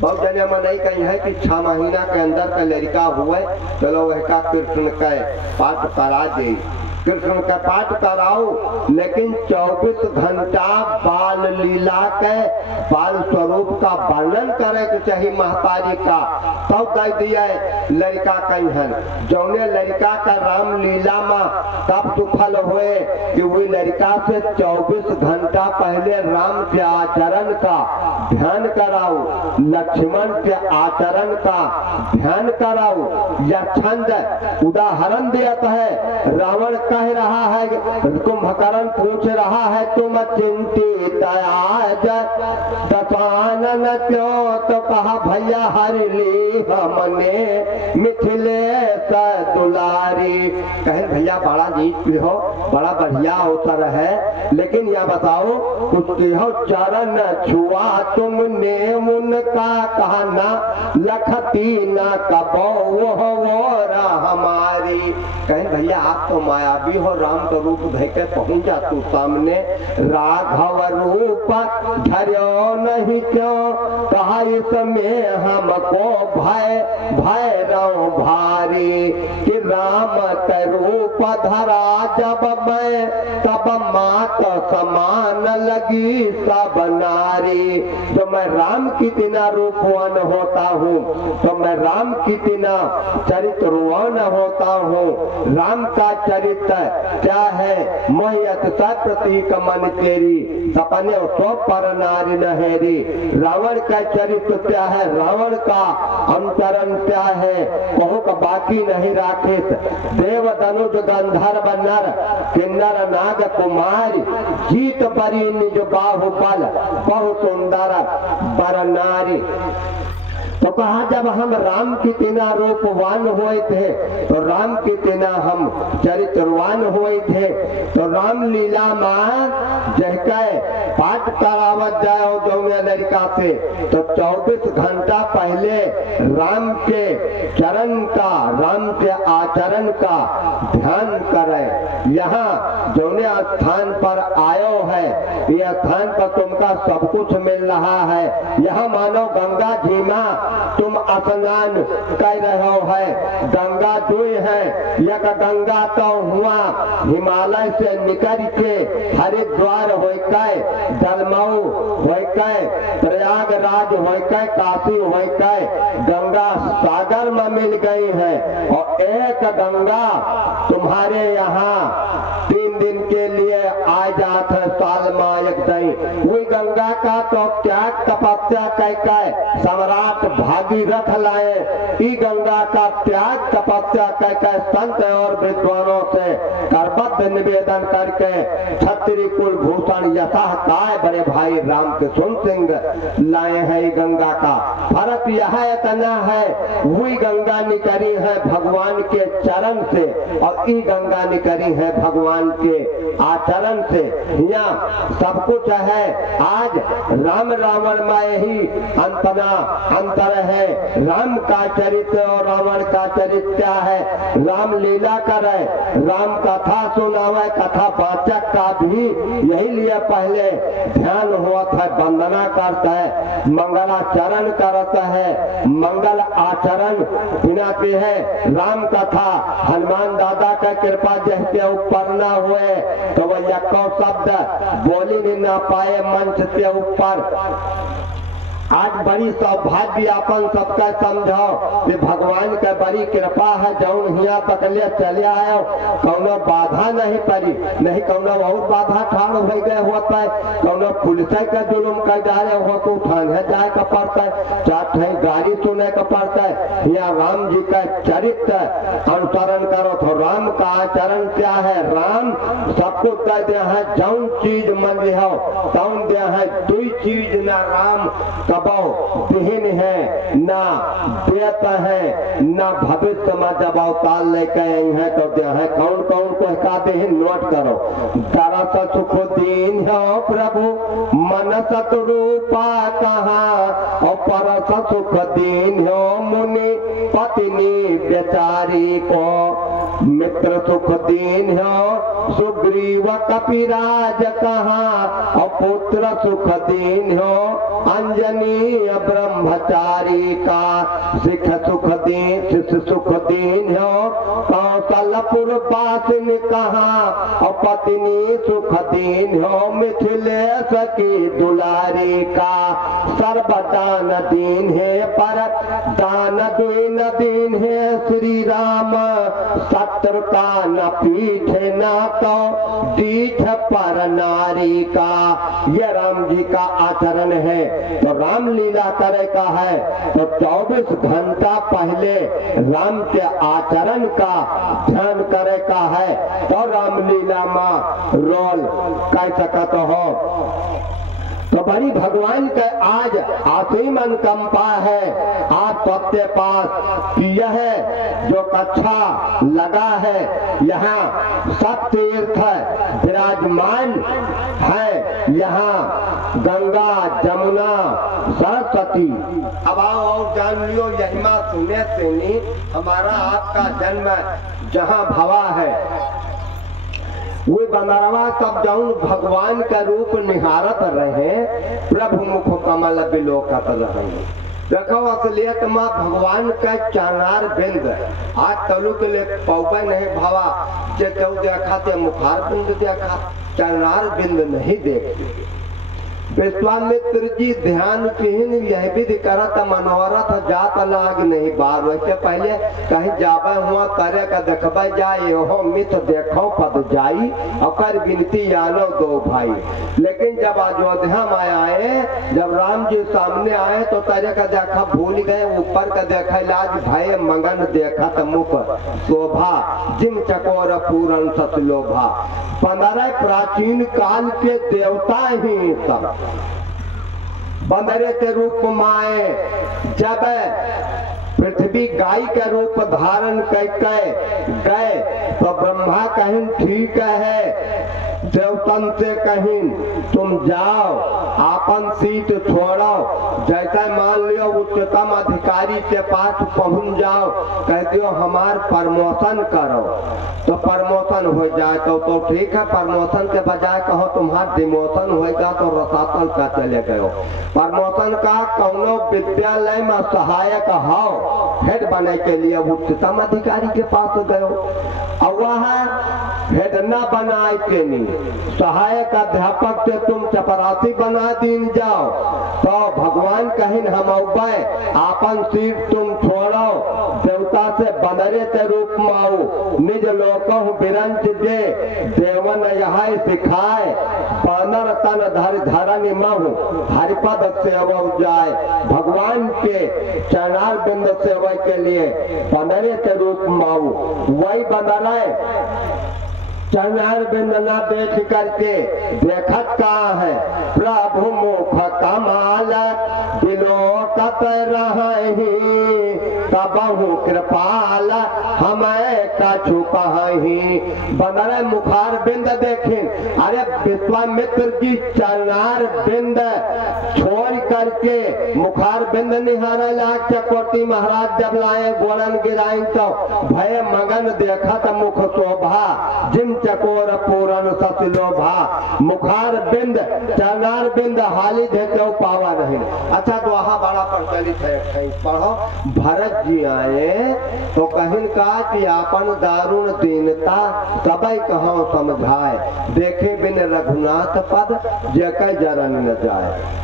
बहुत जने में नहीं कही है कि 6 महीना के अंदर का लड़का हुए चलो वह का कृष्ण के पाठ करा दे, कृष्ण का पाठ कराओ, लेकिन 24 घंटा बाल लीला के बाल स्वरूप का वर्णन करे के चाहिए महतारी का, तब कह दिया लड़का कहीं है। जौने लड़का का राम लीला में तब सुफल हुए कि वही लड़का से 24 घंटा पहले राम के आचरण का ध्यान कराओ, लक्ष्मण के आचरण का ध्यान कराओ। यह छंद उदाहरण दिया है। रावण कह रहा है, कुंभकर्ण पूछ रहा है तुम चिंतित आज दशानन क्यों। तो कहा भैया हर ली हमने मिथिलेश दुलारी। कहें भैया बड़ा नीच हो, बड़ा बढ़िया अवसर है, लेकिन यह बताओ कुछ हो चरण छुआ तुमने उनका कहना लखती न कबो वो हमारी। कहें भैया आप तो मायावी हो, राम का रूप धैके पहुंच जा तू सामने, राघव रूप धर्यो नहीं क्यों। कहा इसमें हमको भैरव भारी कि राम का रूप धरा जब मैं तब मात समान लगी सब नारी। तो मैं राम कितना रूपवान होता हूँ, तो मैं राम कितना चरित्रवान होता हूँ। राम का चरित्र क्या है, मोहियत प्रतीक मन तेरी सपने सो पर नारी नहेरी। रावण का चरित्र क्या है, रावण का अंतरण क्या है, कहो का बाकी नहीं राखित। देव धनुष गंधर्व नर किन्नर नाग कुमारी जीत परी निज बाहुबल बहु सुंदर बर नारी। तो कहा जब हम राम की तिना रूपवान हुए थे तो राम की तिना हम चरित्रवान हुए थे। तो राम लीला मां जहके पाठ करावत जाओ जो लड़का से, तो 24 घंटा पहले राम के चरण का, राम के आचरण का ध्यान करे। यहाँ जौने स्थान पर आयो है, यह स्थान पर तुमका सब कुछ मिल रहा है। यहाँ मानो गंगा जी में तुम स्नान कर रहे हो है, गंगा दुई है। एक गंगा तो हुआ हिमालय से निकल के हरिद्वार होके, दलमऊ होके, प्रयागराज होके, काशी होके गंगा सागर में मिल गई है। और एक गंगा तुम्हारे यहाँ 3 दिन के लिए आ जात है साल में एक दिन। वही गंगा का तो त्याग तपस्या कह सम्राट भागीरथ लाए, ई गंगा का त्याग तपस्या कह संत और विद्वानों से करबद्ध निवेदन करके क्षत्रिय कुल भूषण यथा काय बड़े भाई राम कृष्ण सिंह लाए हैं। गंगा का फर्क यह इतना है, वही गंगा निकली है भगवान के चरण से और ई गंगा निकली है भगवान के आचरण से। यहाँ सब कुछ है। आज राम रावण में ही अंतर है। राम का चरित्र और रावण का चरित्र क्या है, राम लीला करे, राम कथा सुनावे, कथा वाचक का भी यही लिए पहले ध्यान हुआ था, वंदना करता है, मंगलाचरण करता है। मंगल आचरण बिना के है राम कथा। हनुमान दादा का कृपा जैसे ऊपर न हुए तो वह यको शब्द बोली नहीं ना पाए मंच के ऊपर। आज बड़ी सौभाग्य अपन सबका समझाओ कि भगवान का बड़ी कृपा है, जौन हिया तकलिया चले आयो, कौनो बाधा नहीं पड़ी, नहीं कौनो और बाधा ठाड़ हो गए होता है, कौनो पुलिस का जुलुम कर डाले हो तो थाने जाए का पड़ता है, चाहे गाड़ी सुने का पड़ता है। यहाँ राम जी का चरित्र अनुसरण करो तो राम का आचरण क्या है, राम सबको कह दे है जौन चीज मन हो तौन दे है, दुई चीज ना राम कबो दिहिन है ना देत है ना भविष्य में जब अवतार लेके आई है तो दे है। कौन कौन को कहते हैं नोट करो। दरस सुख दीन हो प्रभु मन सतरूपा कहाँ, और परस सुख दीन हो मुनि पत्नी बेचारी को, मित्र सुख दीन हो सुग्रीव कपिराज कहाँ, और पुत्र सुख दीन हो अंजनी ब्रह्मचारी का, सिख सुख दीन शिष्य सुख दीन हो कौशलपुर वासिन कहाँ, और पत्नी सुख दीन हो मिथिलेश की दुलारी का, सर्वदान दीन है पर दान दीन दीन है श्री राम, शत्रु का न पीठ न तो दीठ पर नारी का। यह राम जी का आचरण है। तो रामलीला करे का है तो 24 घंटा पहले राम के आचरण का ध्यान करे का है तो रामलीला में रोल कर सकते हो। तो बड़ी भगवान का आज असीम अनुकंपा है आप सबके पास कि यह जो कक्षा लगा है यहाँ सब तीर्थ विराजमान है, यहाँ गंगा जमुना सरस्वती। अब आओ और जान लियो, यही माँ सुने से नहीं हमारा आपका जन्म जहाँ भवा है वो बनरवा सब जौन भगवान का रूप निहारत रहे, प्रभु मुख कमल बिलोकत रहे। देखो असलियत माँ भगवान का चरणार बिंद आज तलु के लिए पौपे नहीं भावा, जे क्यों देखा ते मुखार बिंद देखा, चरणार बिंद नहीं देखते। विश्वामित्र जी ध्यान पिन यह विधि करत मनोरथ जात लाग नहीं बार, वैसे पहले कहीं जाबे हुआ तरह का देखबे जाए हो मित देखो पद जाई, अकर विनती यानो दो भाई। लेकिन जब अयोध्या में आए, जब राम जी सामने आए तो तरह का देखा भूल गए, ऊपर का देखा लाज भय मगन देखा तो मुख शोभा, जिम चकोर पूरन सतलोभा। 15 प्राचीन काल के देवता ही सब बंदरे के रूप में आए। जब पृथ्वी गाय का रूप धारण करके गए तो ब्रह्मा कहीं ठीक है, देवतन से कहीं तुम जाओ आपन सीट छोड़ो, जैसा मान लियो उच्चतम अधिकारी के पास पहुंच जाओ, कह दियो हमार प्रमोशन करो तो प्रमोशन हो जाए तो ठीक है, प्रमोशन के बजाय कहो तुम्हारा डिमोशन होगा तो रसातल का चले गए। प्रमोशन का कौनो विद्यालय में सहायक हो हेड बने के लिए उच्चतम अधिकारी के पास गए, और वह हेड न बनाए के नहीं सहायक अध्यापक से तुम चपरासी बना दीन जाओ, तो भगवान कहीं हम आपन सीट तुम छोड़ो, देवता से बंदरे के रूप में आओ, निज लोको बिरंच दे देवन यहाँ सिखाए, बानर तन धर धरन महु हरिपद सेवा जाए। भगवान के चरणार बिंद सेवा के लिए बंदरे के रूप में आओ, वही बंदरे चरणार बिंद न देख करके देखत कहाँ है, प्रभु मुख कमाल बिलोकत रही, कबहु कृपाल हमें कछु कहीं। बंदर मुखार बिंद देखें, अरे विश्वामित्र जी चरणार बिंद छोड़ करके मुखार बिंद निहारा लाग चकोटी महाराज जब लाए गोरन गिराई तो भय मगन देखत मुख शोभा, जिम चकोर पूरन सतलोभा। मुखार बिंद चरणार बिंद हाली देते पावा नहीं। अच्छा दोहा बड़ा प्रचलित है, पढ़ो। भरत जी आए तो कहीं का कि आपन दारुण दीनता सबई कहो समझाए, देखे बिन रघुनाथ पद जेकर जरन न जाए।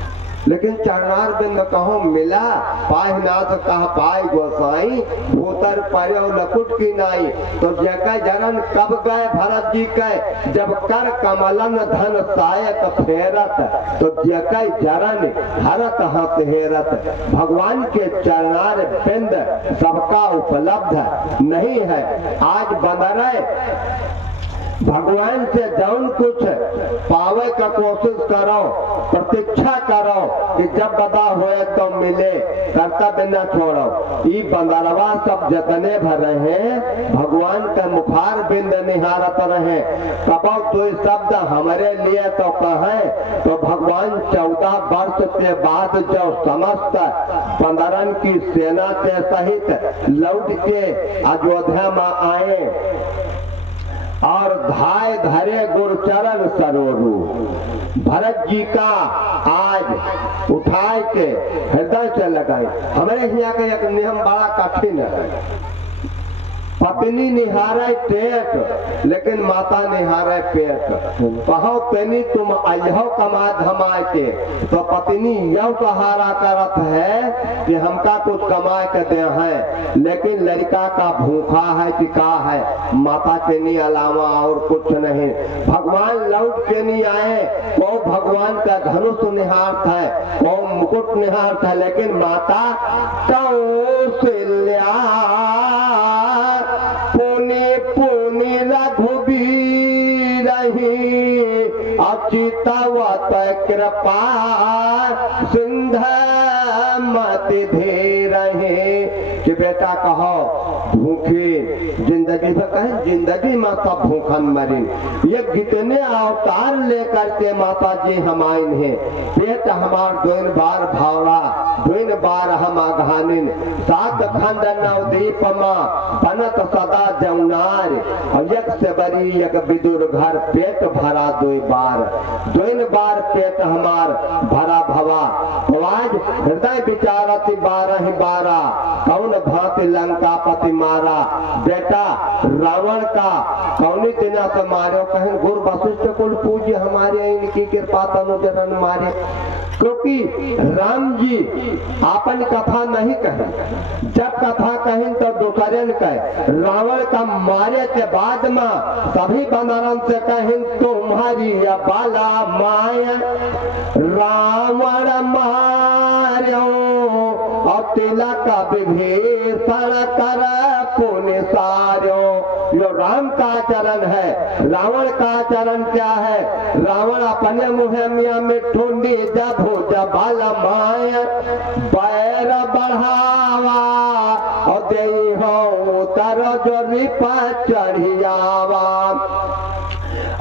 लेकिन चरणार बिंद कहो मिला पाहनाथ कह पाए गोसाई भूतर पर्यो लकुट की नाई। तो जका जरन कब गए भरत जी के जब कर कमलन धन सायक फेरत। तो जका जरन हरत हाथ हेरत। भगवान के चरणार बिंद सबका उपलब्ध नहीं है। आज बंदरे भगवान से जौन कुछ पावे का कोशिश करो, प्रतीक्षा करो कि जब बदा होए तो मिले, कर्तव्य न छोड़ो। ई बंदरवा सब जतने भर रहे भगवान का मुखार बिंद निहारत रहे। कबो तो शब्द हमारे लिए तो कहे तो भगवान 14 वर्ष के बाद जब समस्त बंदरन की सेना के सहित लौट के अयोध्या में आए और धाय धरे गुरचरण सरोरू। भरत जी का आज उठाए के हृदय से लगाए। हमारे यहाँ का एक नियम बड़ा कठिन है। पत्नी निहारे पेट लेकिन माता निहारे पेट। कहो तेनी तुम अल्हो कमा धमा के तो पत्नी यह सहारा करत है कि हमका कुछ कमा के दे है, लेकिन लड़का का भूखा है कि का है, माता के नहीं अलावा और कुछ नहीं। भगवान लौट के नहीं आए, वो भगवान का धनुष निहारत है, वो मुकुट निहारत है, लेकिन माता कौशल्या पुनि रघुबीर अचितवत कृपा सिंध मति धीर कि बेटा कहो भूखे जिंदगी में कहें जिंदगी में सब भूखन मरी। ये कितने अवतार लेकर के माता जी हम आइन है। पेट हमार दोन बार भावरा दोन बार हम आघानिन। 7 खंड नवदीप माँ बनत सदा जमुनार और एक से बड़ी एक विदुर घर पेट भरा दोन बार पेट हमार भरा भवा। आज हृदय विचारती 12 कौन भांति लंका पति मारा। बेटा रावण का कौनी दिना से मारो कहें गुरु वशिष्ठ कुल पूज्य हमारे इनकी कृपा तनुजरन मारे। क्योंकि राम जी आपन कथा नहीं कहें, जब कथा कहें तो दूसरे कहे। रावण का मारे के बाद में सभी बंदरन से कहें तुम्हारी बाला माया रावण मारो और तिलक विभीषण कर पुण्य सारो। जो राम का आचरण है, रावण का आचरण क्या है? रावण अपने मुहे मिया में ठूंडी जब बाल माया बैर बढ़ावा और दे हो तर जो रिपा चढ़ियावा।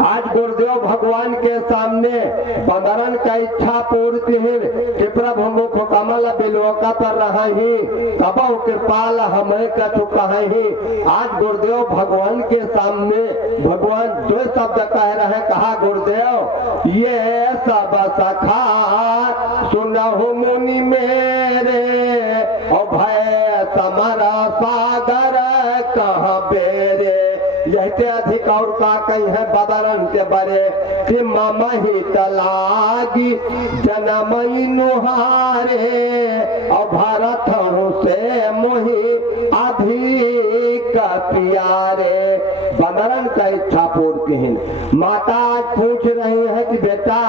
आज गुरुदेव भगवान के सामने बंदरन का इच्छा पूर्ति है कि प्रभु मुख कमल बिलोकत रही कबो कृपाल हमें कछु कही। आज गुरुदेव भगवान के सामने भगवान 2 शब्द कह रहे। कहा गुरुदेव ये सब सखा सुनहु मुनि मेरे और भय समरा सागर कहाँ बेरे। यही अधिक और का कहीं है बदरन के बरे कि ममही तलागी जनमई नुहारे और भारत से मुही अधिक प्यारे। बदरन का इच्छा पूर्ति है। माता आज पूछ रही है कि बेटा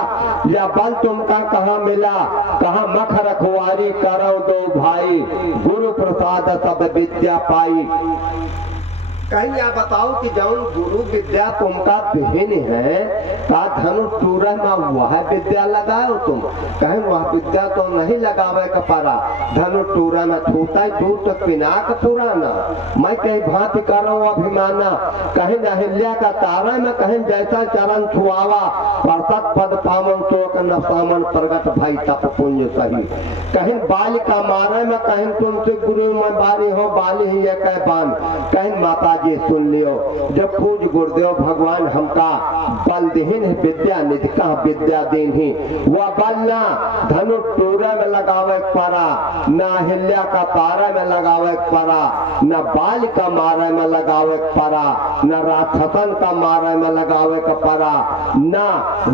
यह बल तुमका कहाँ मिला, कहाँ मख रखवारी करो 2 भाई गुरु प्रसाद सब विद्या पाई। कहीं आप बताओ कि जौन गुरु विद्या तुमका विहीन है का धनुष टूरा में वह विद्या लगाओ तुम। कहीं वह विद्या तो नहीं लगावे का पारा। धनुष टूरा न छूटा दूर तक पिनाक पुराना। मैं कहीं भांति करो अभिमाना कहीं नहिल्या का तारा में कहीं जैसा चरण छुआवा परसत पद पावन शोक न सामन प्रगट भाई तप पुण्य सही। कहीं बाल का मारे में कहीं तुमसे गुरु में बारी हो बाली ही एक बान। कहीं माता बाजी सुन लियो। जब पूज गुरुदेव भगवान हमका बल देहिन विद्या निधि का विद्या देन ही वह बल ना धनु टूरे में लगावे पड़ा, ना हिल्या का तारा में लगावे पड़ा, न बाल का मारे में लगावे पड़ा, न राक्षसन का मारे में लगावे का पड़ा, न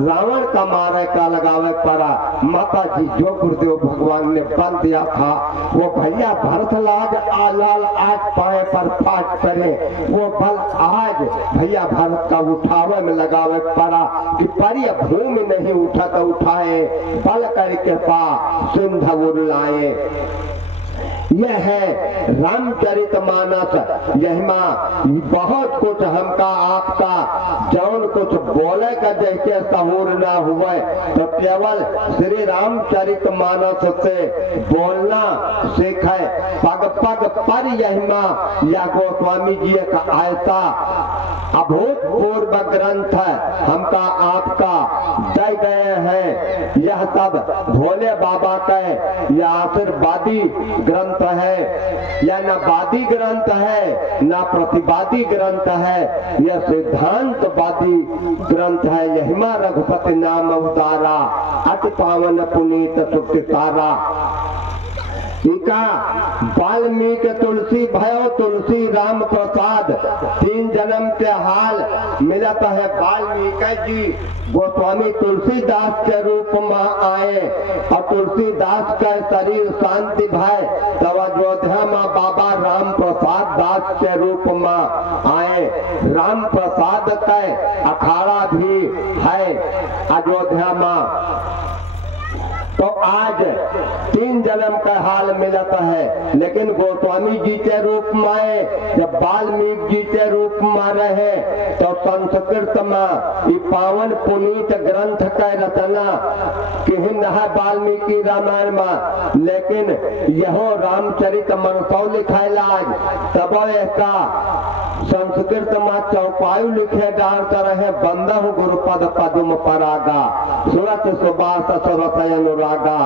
रावण का मारे का लगावे पड़ा। माता जी जो गुरुदेव भगवान ने बल दिया था वो भैया भरतलाज आलाल आज पाए पर पाठ करे, वो बल आज भैया भरत का उठावे में लगावे पड़ा कि परिय भूमि नहीं उठा तो उठाए, बल करके पा सिंध उड़लाए। यह है रामचरितमानस। यह बहुत कुछ हमका आपका जौन कुछ बोले का जैसे सहूर ना हुए तो केवल श्री रामचरितमानस से बोलना सीखे। पग पग पर यह या गोस्वामी जी का ऐसा अभूतपूर्व ग्रंथ हमका आपका दे गए हैं। यह सब भोले बाबा का या आशीर्वादी ग्रंथ है, या न वादी ग्रंथ है न प्रतिवादी ग्रंथ है, यह सिद्धांतवादी ग्रंथ है। यहिमा रघुपति नाम उतारा, अति पावन पुनीत सुख तारा। वाल्मीकि तुलसी भयो तुलसी राम प्रसाद, 3 जन्म के हाल मिलत है। वाल्मीकि जी गोस्वामी तुलसीदास के रूप में आए और तुलसीदास का शरीर शांति भय, तब अयोध्या में बाबा राम प्रसाद दास के रूप में आए। राम प्रसाद का अखाड़ा भी है अयोध्या में। तो आज 3 जन्म का हाल मिलता है, लेकिन गोस्वामी जी के रूप में आए, जब वाल्मीकि जी के रूप में रहे तो संस्कृत में ये पावन पुनीत ग्रंथ का रचना किहिन है वाल्मीकि रामायण में, लेकिन यहो रामचरित मनसौ लिखाइला आज तब ऐसा संस्कृत में चौपायु लिखे डालता रहे। बंदहु गुरुपद पद्म परागा, सुरत सुबास सरसय अनुरागा,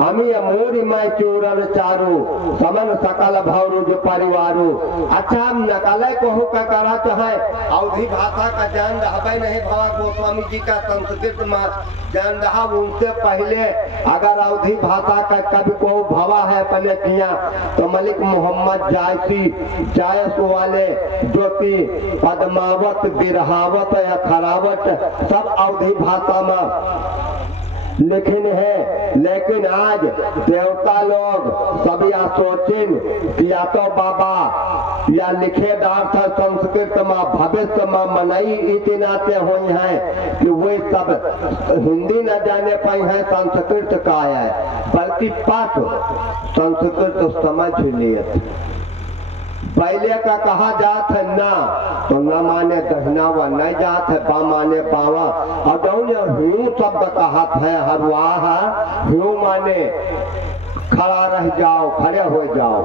अमी मोरी मैं चूरन चारू, समन सकल भवरुज परिवारू। अच्छा हम नकले को का करा चाहे अवधि भाषा का जान रहा नहीं भवा गोस्वामी जी का संस्कृत में जान रहा। उनसे पहले अगर अवधि भाषा का कभी को भवा है पहले किया तो मलिक मोहम्मद जायसी जायस वाले ज्योति पद्मावत बिरहावत या खरावत सब अवधि भाषा में लिखिन है। लेकिन आज देवता लोग सब या सोचिन कि या तो बाबा या लिखे डार्थ संस्कृत में भविष्य में मनई इतना से हुई है कि वे सब हिंदी न जाने पाई है संस्कृत का है, बल्कि पाठ संस्कृत समझ लिए। पहले का कहा जात है ना तो न माने दहना व नहीं जात है, बा माने बावा। और ह्यू शब्द कहा है हरवाह, ह्यू माने खड़ा रह जाओ, खड़े हो जाओ।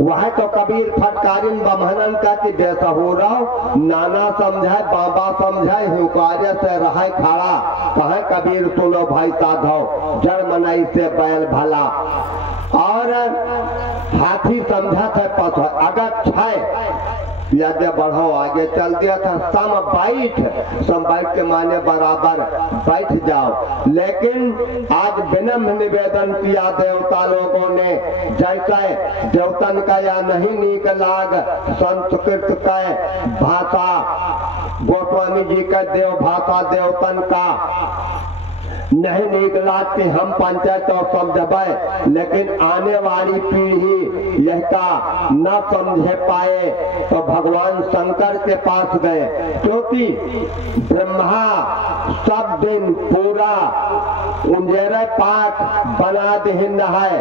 वह तो कबीर फटकारिन बमहनन का कि जैसा हो रहा नाना समझाए बाबा समझाए हिंकार्य से रहा खड़ा। कहे कबीर सुनो भाई साधो, जड़ मनाई से बैल भला। और हाथी समझा था पशु अगर छे यदि बढ़ो आगे चल दिया था सम बैठ के माने बराबर बैठ जाओ। लेकिन आज विनम्र निवेदन किया देवता लोगों ने, जैसे देवतन का या नहीं नीक लाग संस्कृत का भाषा गोस्वामी जी का देव भाषा देवतन का नहीं निकला कि हम पंचायत और समझे, लेकिन आने वाली पीढ़ी यह का न समझे पाए तो भगवान शंकर के पास गए, क्योंकि ब्रह्मा सब दिन पूरा उंजेरे पाठ बना देहिन है,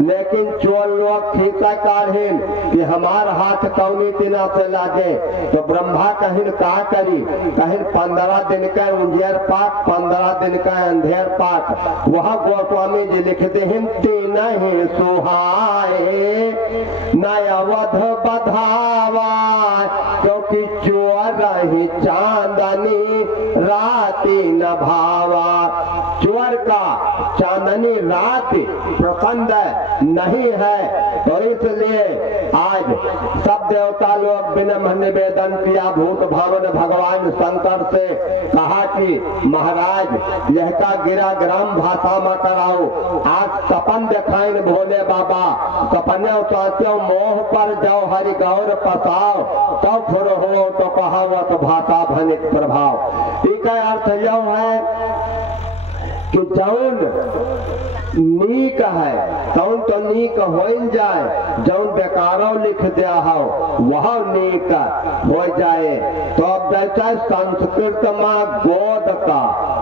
लेकिन चोर लोग खींचा काढ़िन कि हमार हाथ कौनी तिना से लागे। तो ब्रह्मा कहिन का करी, कहिन 15 दिन का उंजेर पाठ 15 दिन का अंधेर पाठ। वह गोस्वामी जी लिखते हैं तीन ही सुहाए न अवध बधावा, क्योंकि चोर ही चांदनी राती न भावा। चोर का चांदनी रात पसंद नहीं है, तो इसलिए आज सब देवता लोग विनम्र निवेदन किया भूत भावन भगवान शंकर से, कहा कि महाराज यह का गिरा ग्राम भाषा में कराओ, आज सपन दिखाइन भोले बाबा, सपने उतारते मोह पर जाओ हरि गौर पसाओ, तो फिर हो तो कहावत भाषा भनित प्रभाव। इसका अर्थ यह है कि जौन नीक है तौन तो नीक हो जाए, जौन बेकारो लिख दिया हो वह नीक हो जाए। तो अब जैसा संस्कृत में गोद का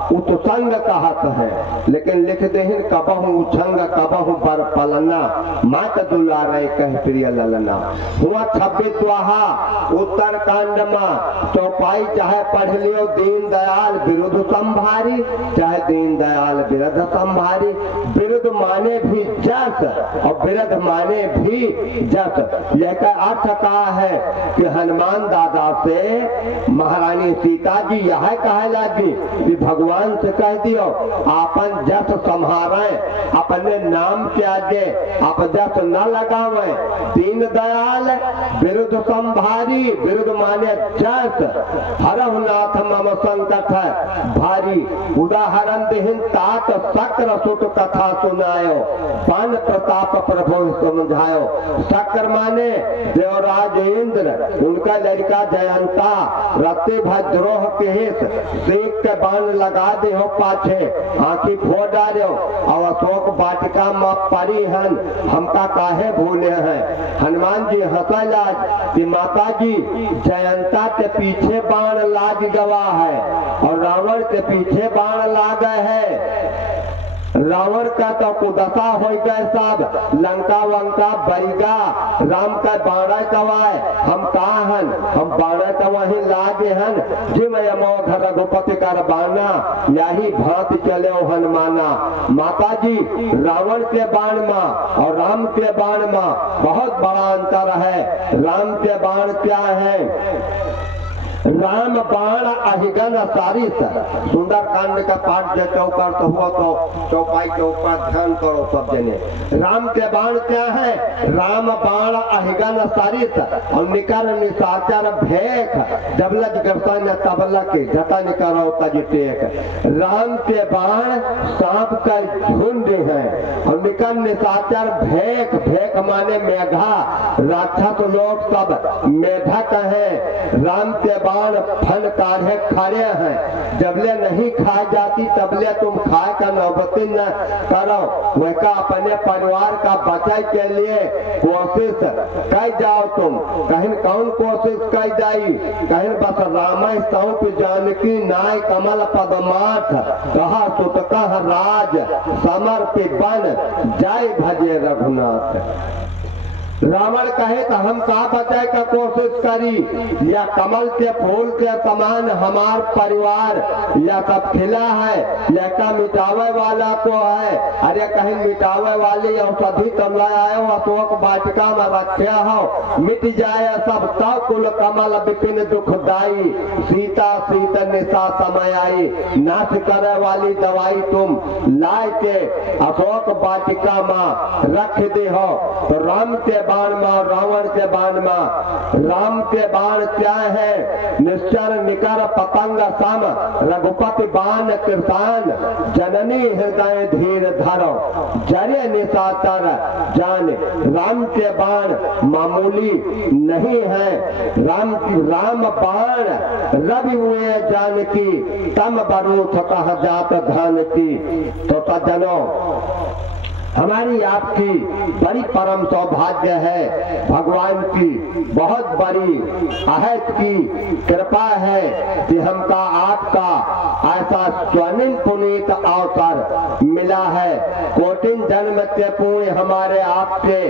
उत्संग कहत है, लेकिन लिख देहिन कबहू उछंग कबहू बर पलना, मात दुलारे कह प्रिय ललना। हुआ 26 उत्तरकांड में चौपाई चाहे पढ़ लियो दीन दयाल विरुद्ध संभारी, चाहे दीन दयाल विरुद्ध संभारी। विरुद्ध माने भी जस और विरुद्ध माने भी जस। यह का अर्थ कहा है कि हनुमान दादा से महारानी सीता जी यह कहे लगी कि भगवान से कह दियो आपन जस संभारे, अपने नाम के आगे आप जस न लगावे। दीन दयाल विरुद्ध संभारी, विरुद्ध माने जस। हरहुनाथ मम संकट भारी, उदाहरण देहिन तात शक्र सुत कथा सुनायो, पान प्रताप प्रभु समझायो। शक्र माने देवराज इंद्र, उनका लड़का जयंता रत्ते भद्रोह के हित सेक के बाण लगा दे हो पाछे, आंखी फोड़ डालो और अशोक वाटिका में पड़ी हन, हमका काहे भूले हैं। हनुमान जी हंसल कि माता जी जयंता के पीछे बाण लाग गवा है और रावण के पीछे बाण लागे है। रावण का तो कुदशा हो गए सब, लंका वंका बरिगा, राम का बाड़ा कवाए, हम कहा हन, हम बाड़ा तो वहीं लागे हन, जिम यमोघ रघुपति कर बाना, यही भांत चले हनुमाना। माता जी रावण के बाण में और राम के बाण में बहुत बड़ा अंतर है। राम के बाण क्या है? राम बाण अहिगन सारिस। सुंदर कांड का पाठ जो चौकर तो हुआ तो चौपाई के ऊपर ध्यान करो सब जने। राम के बाण क्या है? राम बाण अहिगन सारिस और निकर निशाचर भेख, जबलज गर्सन तबला के जता निकरो तजटेक। राम के बाण सांप का झुंड है और निकर निशाचर भेख, भेख माने मेघा, राक्षस लोग सब मेढक है। राम के बाण फन काढ़े खड़े हैं, जबले नहीं खाई जाती तबले तुम खाए का नौबती न करो। वह का अपने परिवार का बचाई के लिए कोशिश कर जाओ तुम। कहीं कौन कोशिश कर जाई? कहीं बस रामाय सौंप जानकी नाय कमल पदमाठ, कहा सुत कह राज समर्पित बन जय भजे रघुनाथ। रावण कहे तो हम का बचाए का कोशिश करी, या कमल के फूल के समान हमार परिवार या सब खिला है, या का मिटावे वाला को है। अरे कहीं मिटावे वाली औषधि तुम लाए हो, अशोक वाटिका में रखे हो, मिट जाए सब तब कुल कमल विपिन दुखदाई, सीता सीत निशा समय आई। नाश करे वाली दवाई तुम लाए के अशोक वाटिका में रख दे हो। तो राम के बाण में रावण के बाण में, राम के बाण क्या है? निश्चर निकर पतंग सम, रघुपति बाण कृतान, जननी हृदय धीर धरो, जरे निशाचर जान। राम के बाण मामूली नहीं है। राम बाण रवि हुए जानकी, तम बरूथ कह जात धन की। तो सज्जनों, हमारी आपकी बड़ी परम सौभाग्य है, भगवान की बहुत बड़ी अहद की कृपा है कि हमका आपका ऐसा स्वर्णिम पुनीत अवसर मिला है। कोटिन जन्म के पुण्य हमारे आपके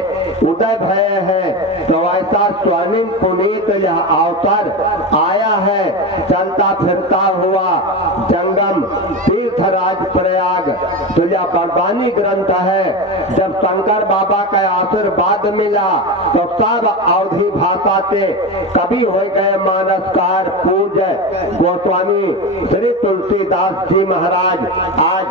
उदय भय है, तो ऐसा स्वर्णिम पुनीत यह अवसर आया है। चलता फिरता हुआ जंगम तीर्थराज प्रयाग तो यह बरबानी ग्रंथ है। जब शंकर बाबा का आशीर्वाद मिला तो सब अवधि भाषा के कवि हो गए मानसकार पूज्य गोस्वामी श्री तुलसीदास जी महाराज। आज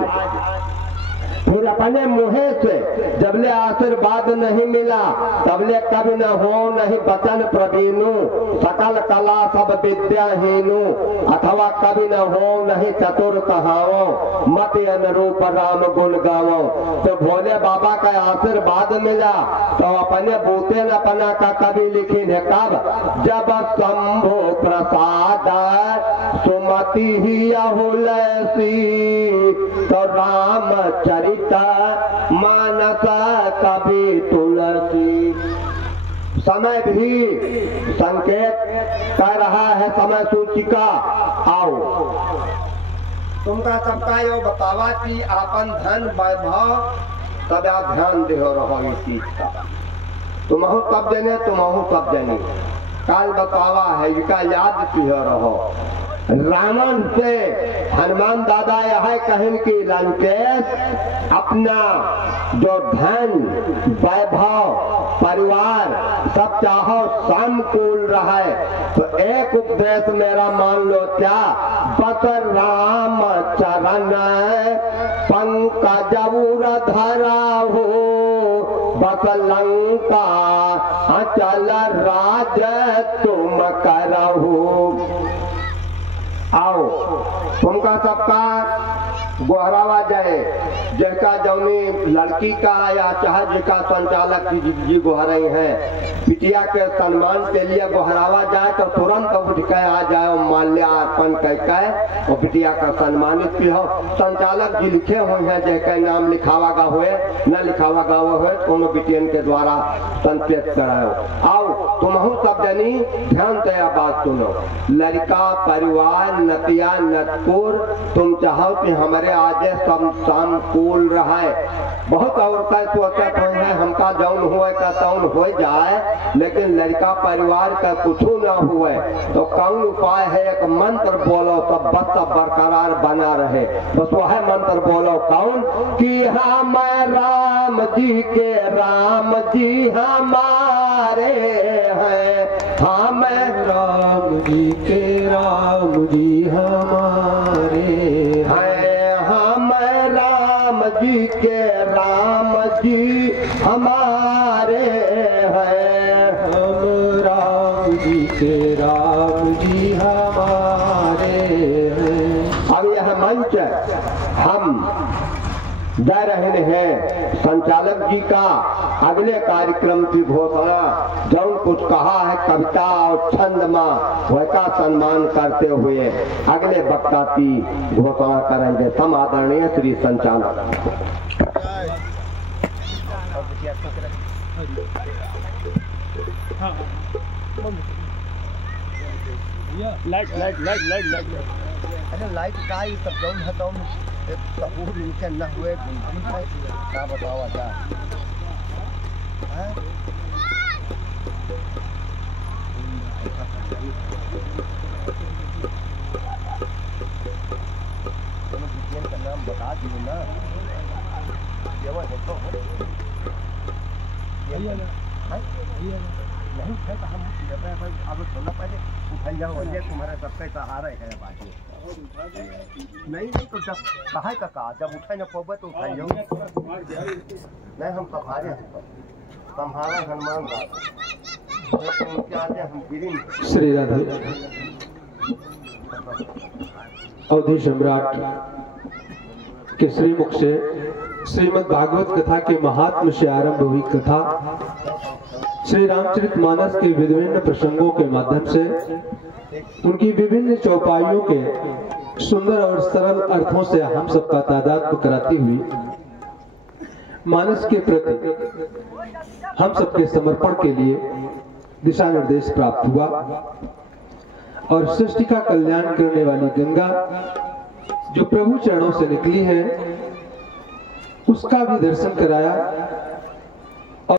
फिर अपने मुहे से जबले आशीर्वाद नहीं मिला तबले कभी न हो नहीं बचन प्रवीणु सकल कला सब विद्याहीनु अथवा कभी न हो नहीं चतुर कहाओ मत अनुरूप राम गुण गाओ। तो भोले बाबा का आशीर्वाद मिला तो अपने बूते न अपना का कभी लिखी है कब जब शंभु प्रसाद सुमति ही अहुलसी तो राम चरिता मानस कभी तुलसी। समय भी संकेत कर रहा है समय सूचिका आओ तुमका सबका यो बतावा कि आपन धन वैभव सदा ध्यान दे रहो इस चीज का। तुमहु तब जने तुमहु तब जने काल बतावा है इसका याद पिह रहो। रावण से हनुमान दादा यह कहन की लंकेश अपना जो धन वैभव परिवार सब चाहो समकूल रहे तो एक उपदेश मेरा मान लो क्या बस राम चरण पंकज धरा हो बस लंका अचल राज तुम करहु। आओ तुमका सबका गोहरावा जाए जैसा जौनी लड़की का या चाहे जिसका संचालक जी गोहरे हैं पिटिया के सम्मान के लिए गोहरावा जाए तो तुरंत उठ के आ जाए माल्यार्पण कह और पिटिया का सम्मानित भी हो। संचालक जी लिखे हुए हैं जैसे नाम लिखावा गा हुए न लिखावा गा हुए दोनों बिटियन के द्वारा संकेत कराओ। आओ तुमहु सब जनी ध्यान से बात सुनो। लड़का परिवार नतिया नटपुर तुम चाहो कि हमारे आज समकूल रहे। बहुत औरतें सोचते हैं हमका जौन हुए का तौन हो जाए लेकिन लड़का परिवार का कुछ न हुए तो कौन उपाय है एक मंत्र बोलो तो बस बरकरार बना रहे। बस वह मंत्र बोलो कौन कि हम राम जी के राम जी हमारे हैं हम राम जी के राम जी हमारे हैं हम राम जी के राम जी हमारे हैं हम राम जी के राम जी हमारे हैं। अब यह मंच हम जा रहे हैं संचालक जी का अगले कार्यक्रम की घोषणा जो कुछ कहा है कविता और छंद में वैसा सम्मान करते हुए अगले वक्ता की घोषणा करेंगे। सम आदरणीय श्री संचालक। Light light light light light अरे लाइट का ही सब जौन है तौन तबूर नीचे न हुए क्या बताओ क्या का नाम बता दिए ना नहीं है तो हम अब थोड़ा पहले उठाई जाओ तुम्हारे सबके सहारा है बाकी नहीं तो जब कहा का जब उठाई ना पौबे तो उठाई जाओ नहीं हम सफारे संहारा हनुमान श्री राधे अवधि सम्राट के श्रीमुख से श्रीमद् भागवत कथा के महात्म से आरंभ हुई कथा श्री रामचरितमानस के विभिन्न प्रसंगों के माध्यम से उनकी विभिन्न चौपाइयों के सुंदर और सरल अर्थों से हम सबका तादात्म्य कराती हुई मानस के प्रति हम सबके समर्पण के लिए दिशा निर्देश प्राप्त हुआ और सृष्टि का कल्याण करने वाली गंगा जो प्रभु चरणों से निकली है उसका भी दर्शन कराया